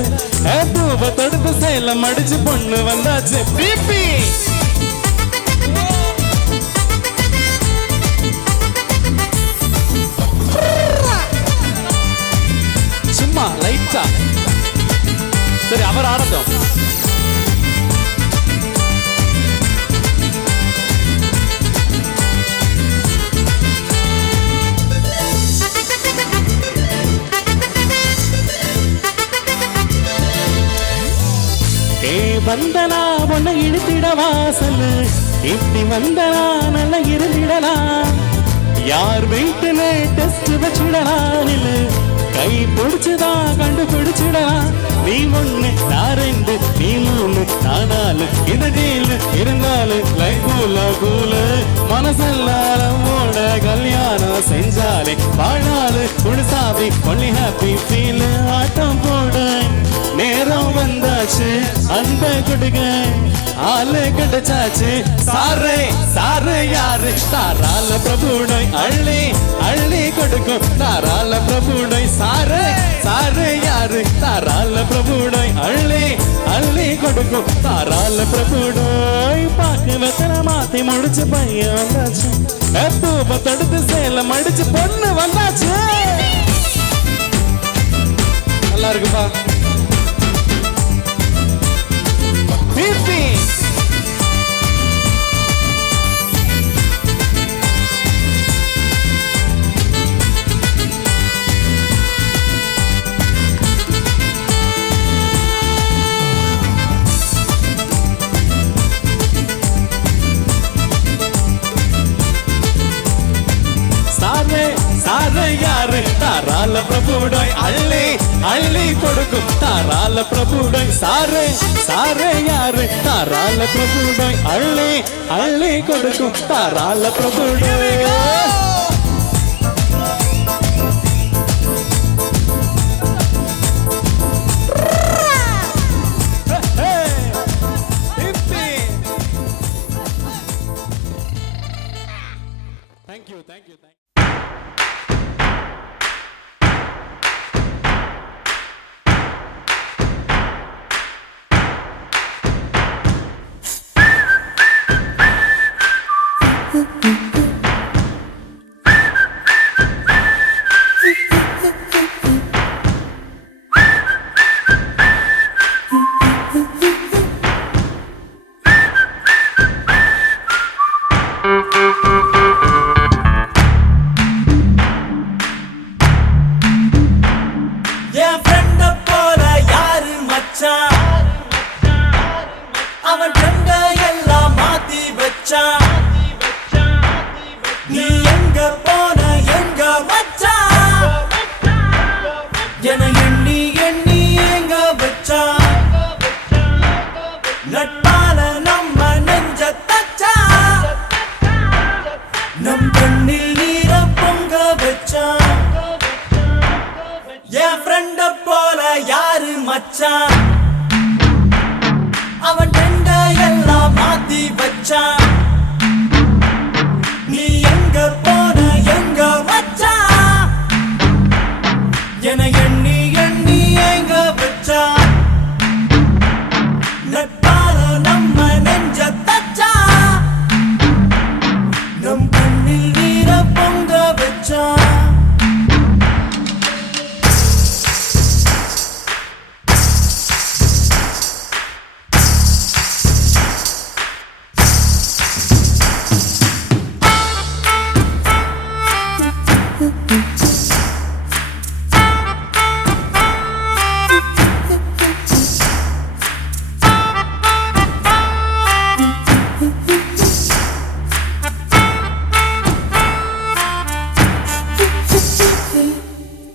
பூவை தொடுத்து சேலம் அடிச்சு பொண்ணு வந்தாச்சு. பிபி சும்மா லைட்டா. சரி, அவர் ஆடட்டும். வந்தனா பொண்ணை இழுத்திட வாசல், இப்படி வந்தனா நல்லா இருந்திடலாம். யார் வெயிட்டுன்னு டெஸ்ட் வச்சுடலாம். இல்லை கை பிடிச்சுதான் கண்டுபிடிச்சிடலாம். நீ ஒண்ணு நான் ரெண்டு, நீ மூணு நான் நாலு. இந்த டீல் இருந்தாலும் லைஃப் கூல மனசெல்லாரோட கல்யாணம் செஞ்சாலே வாழ்நாள் குடிசாவி ஒன்லி ஹாப்பி ஃபீல். ஆட்டம் போட நேரம் வந்தாச்சு, அந்த கொடுங்க ஆளு கிடைச்சாச்சு. சாரு சாரு யாரு? தாராள பிரபுடை அள்ளி அள்ளி கொடுக்கும். தாராள பிரபுடை சாரு சாரு யாரு? தாராள பிரபுடை அள்ளி அள்ளி கொடுக்கும். தாராள பிரபுடை பாக்கு வெத்தனை மாத்தி முடிச்சு பையன் வந்தாச்சு. எப்ப தடுத்து சேலம் அடிச்சு பொண்ணு வந்தாச்சு. நல்லா இருக்குப்பா. பிபி தாராள பிரபுடாய் அள்ளி அள்ளி கொடுக்கும் தாராள பிரபுடாய் சாரே சாரே யாரு தாராள பிரபுடாய் அள்ளி அள்ளி கொடுக்கும் தாராள பிரபுடாய் Thank you, thank you, thank you. என் ஃப்ரெண்ட போல யாரு மச்சான் அவன் ஃப்ரெண்ட எல்லாம் மாத்தி வச்சான் நீ எங்க போன எங்க மச்சான் என எண்ணி எண்ணி எங்க வச்சான் நட்பால நம்ம நெஞ்ச தச்சான் நம் கண்ணில் நீர பொங்க வச்சான் என் ஃப்ரெண்ட போல யாரு மச்சான் அவன் ஃப்ரெண்ட எல்லாம் மாத்தி வச்சான் நீ எங்க போன எங்க மச்சான் என எண்ணி எண்ணி எங்க வச்சான் நட்பால நம்ம நெஞ்ச தச்சான் நம் கண்ணில் நீர பொங்க வச்சான்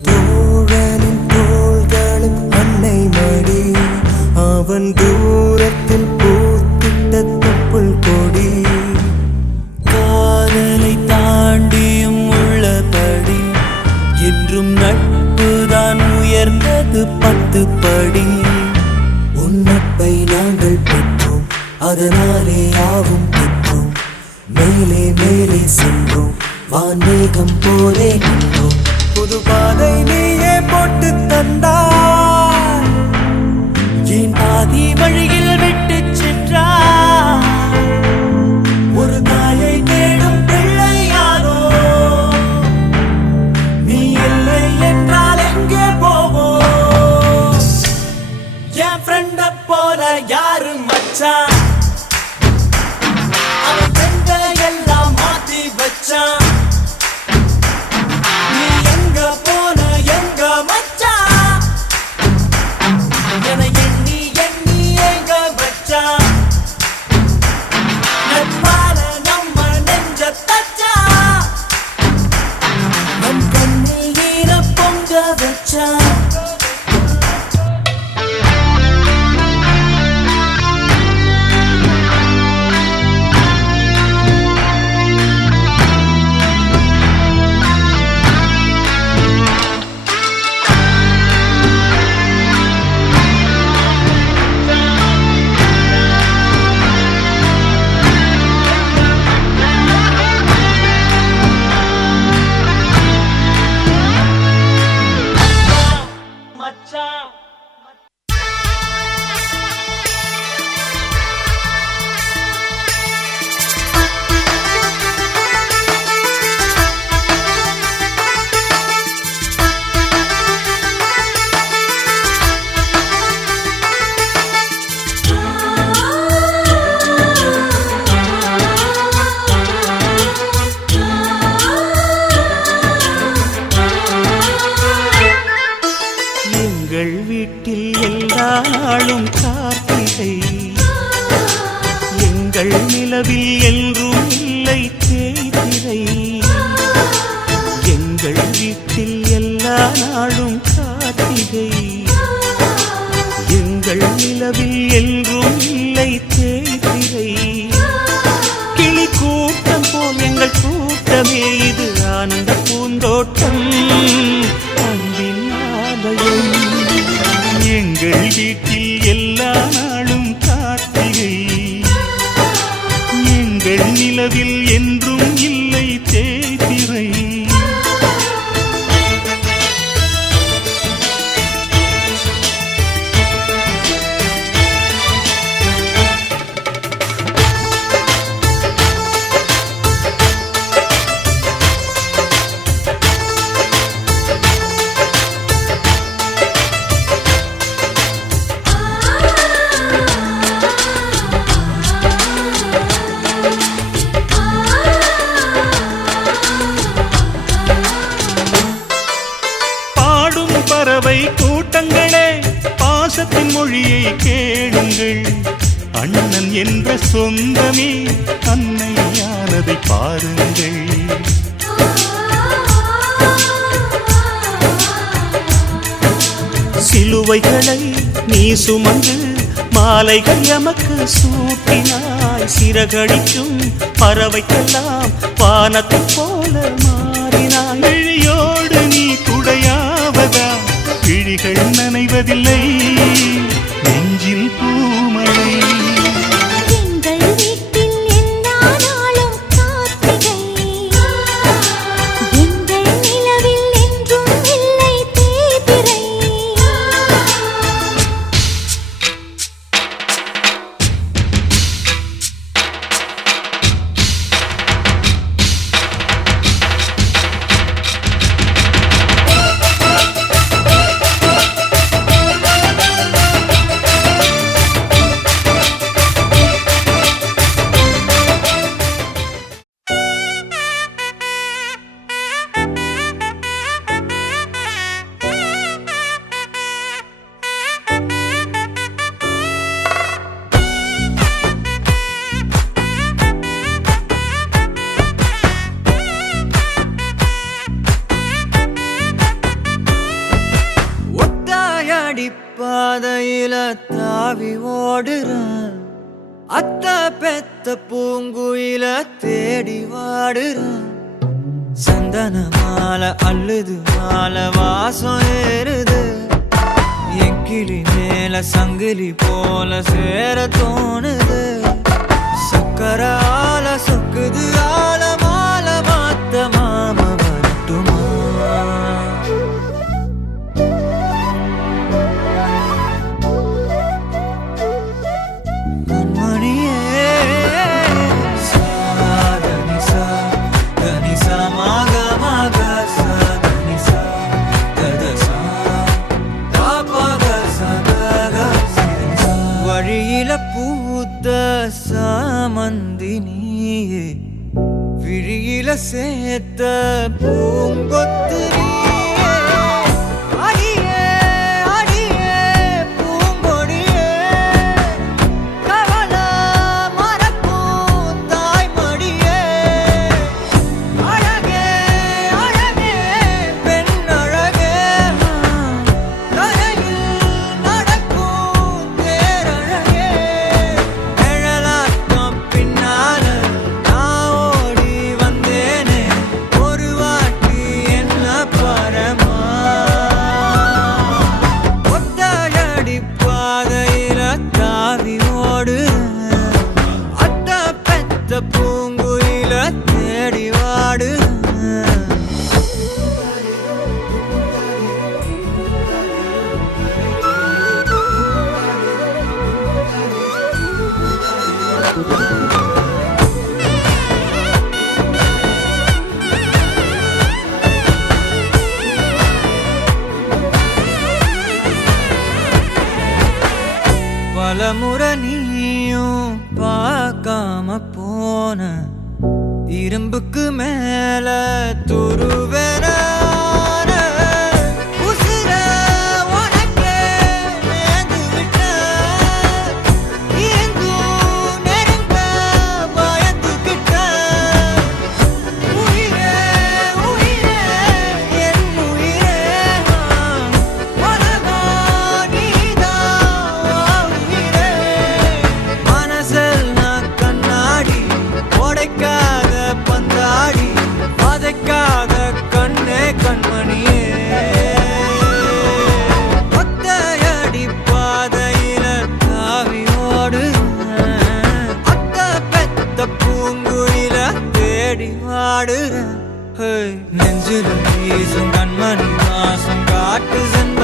தோழனின் தோள்களும் அன்னை மடி அவன் தூரத்தில் பூத்திட்ட தொப்புள் கொடி காதலை தாண்டியும் உள்ளபடி என்றும் நட்புதான் உயர்ந்தது 10 படி உன்னப்பை நாங்கள் பெற்றோம் அதனாலே யாவும் பெற்றோம் மேலே மேலே சென்றோம் வான்மேகம் போலே நின்றோம் புது பாதை நீயே போட்டு தந்தாய் ஏன் பாதி வழியில் விட்டு சென்றாய் ஒரு தாயை தேடும் பிள்ளையாரோ நீ இல்லை என்றால் எங்கே போவோம் என் ஃப்ரெண்ட போல யாரு மச்சான் அவன் ஃப்ரெண்ட எல்லாம் மாத்தி வச்சான் நீ எங்க போன எங்க மச்சான் என எண்ணி எண்ணி எங்க வச்சான் நட்பால நம்ம நெஞ்ச தச்சான் நம் கண்ணில் நீர பொங்க வச்சான் நிலவில் என்றும் இல்லை தேய்திரை எங்கள் வீட்டில் எல்லா தோட்டம் அன்பின் ஆலயம். எங்கள் வீட்டில் எல்லா நாளும் கார்த்திகை, எங்கள் நிலவில் என்றும் இல்லை தேய்திரை. பறவை கூட்டங்களே பாசத்தின் மொழியை கேளுங்கள். அண்ணன் என்ற சொந்தமே அன்னையானதை பாருங்கள். சிலுவைகளை நீ சுமந்து மாலைகள் எமக்கு சூட்டினாய். சிறகடிக்கும் பறவைக்கெல்லாம் வானத்தை போல மாறினாய். விழியோடு நீ துடையாவதா, விழிகள் நனைவதில்லை நெஞ்சில் பூமழை. எங்கள் வீட்டில் எல்லா நாளும் கார்த்திகை, எங்கள் நிலவில் என்றும் இல்லை தேய்பிறை. பாதையில தாவி ஓடுறான், அத்த பெத்த பூங்குயில தேடி வாடுறான். சந்தன மாலை அள்ளுது மாலை வாசம் ஏறுது. என் கிளி மேல சங்கிலி போல சேர தோணுது. சக்கர ஆல சொக்குது ஆல மாலை மாத்த மாம வரட்டுமா. வழியில பூத்த சாமந்தி நீயே, விழியில சேர்த்த பூங்கொத்து நீயே. அடியே அடியே பூங்கொடியே, கவல மறக்கும் தாய்மடியே. அழகே அழகே பெண் அழகே, கரையில் நடக்கும் தேரழகே. நிழலாட்டம் பின்னால நான் ஓடி வந்தேனே, ஒரு வாட்டி என்ன பரமா. ஒத்தடி பாதையில தாவி ஓடுறேன், அத்த பெத்த பூங்குயில தேடி வாடுறேன். பலமுறை நீயும் பார்க்காம போன, இரும்புக்கு மேல துருவென உசிர உனக்கே மேந்து விட்ட. எங்கும் நெருங்க பயந்துகிட்ட. உயிரே உயிரே என் உயிரே, உலகா நீதான் உயிரே. மனசெல்லாம் கண்ணாடி உடைக்காத பந்தாடி, வதைக்காத பாடுறேன் நெஞ்சில வீசும் கண்மணி வாசம் காட்டு சென்ற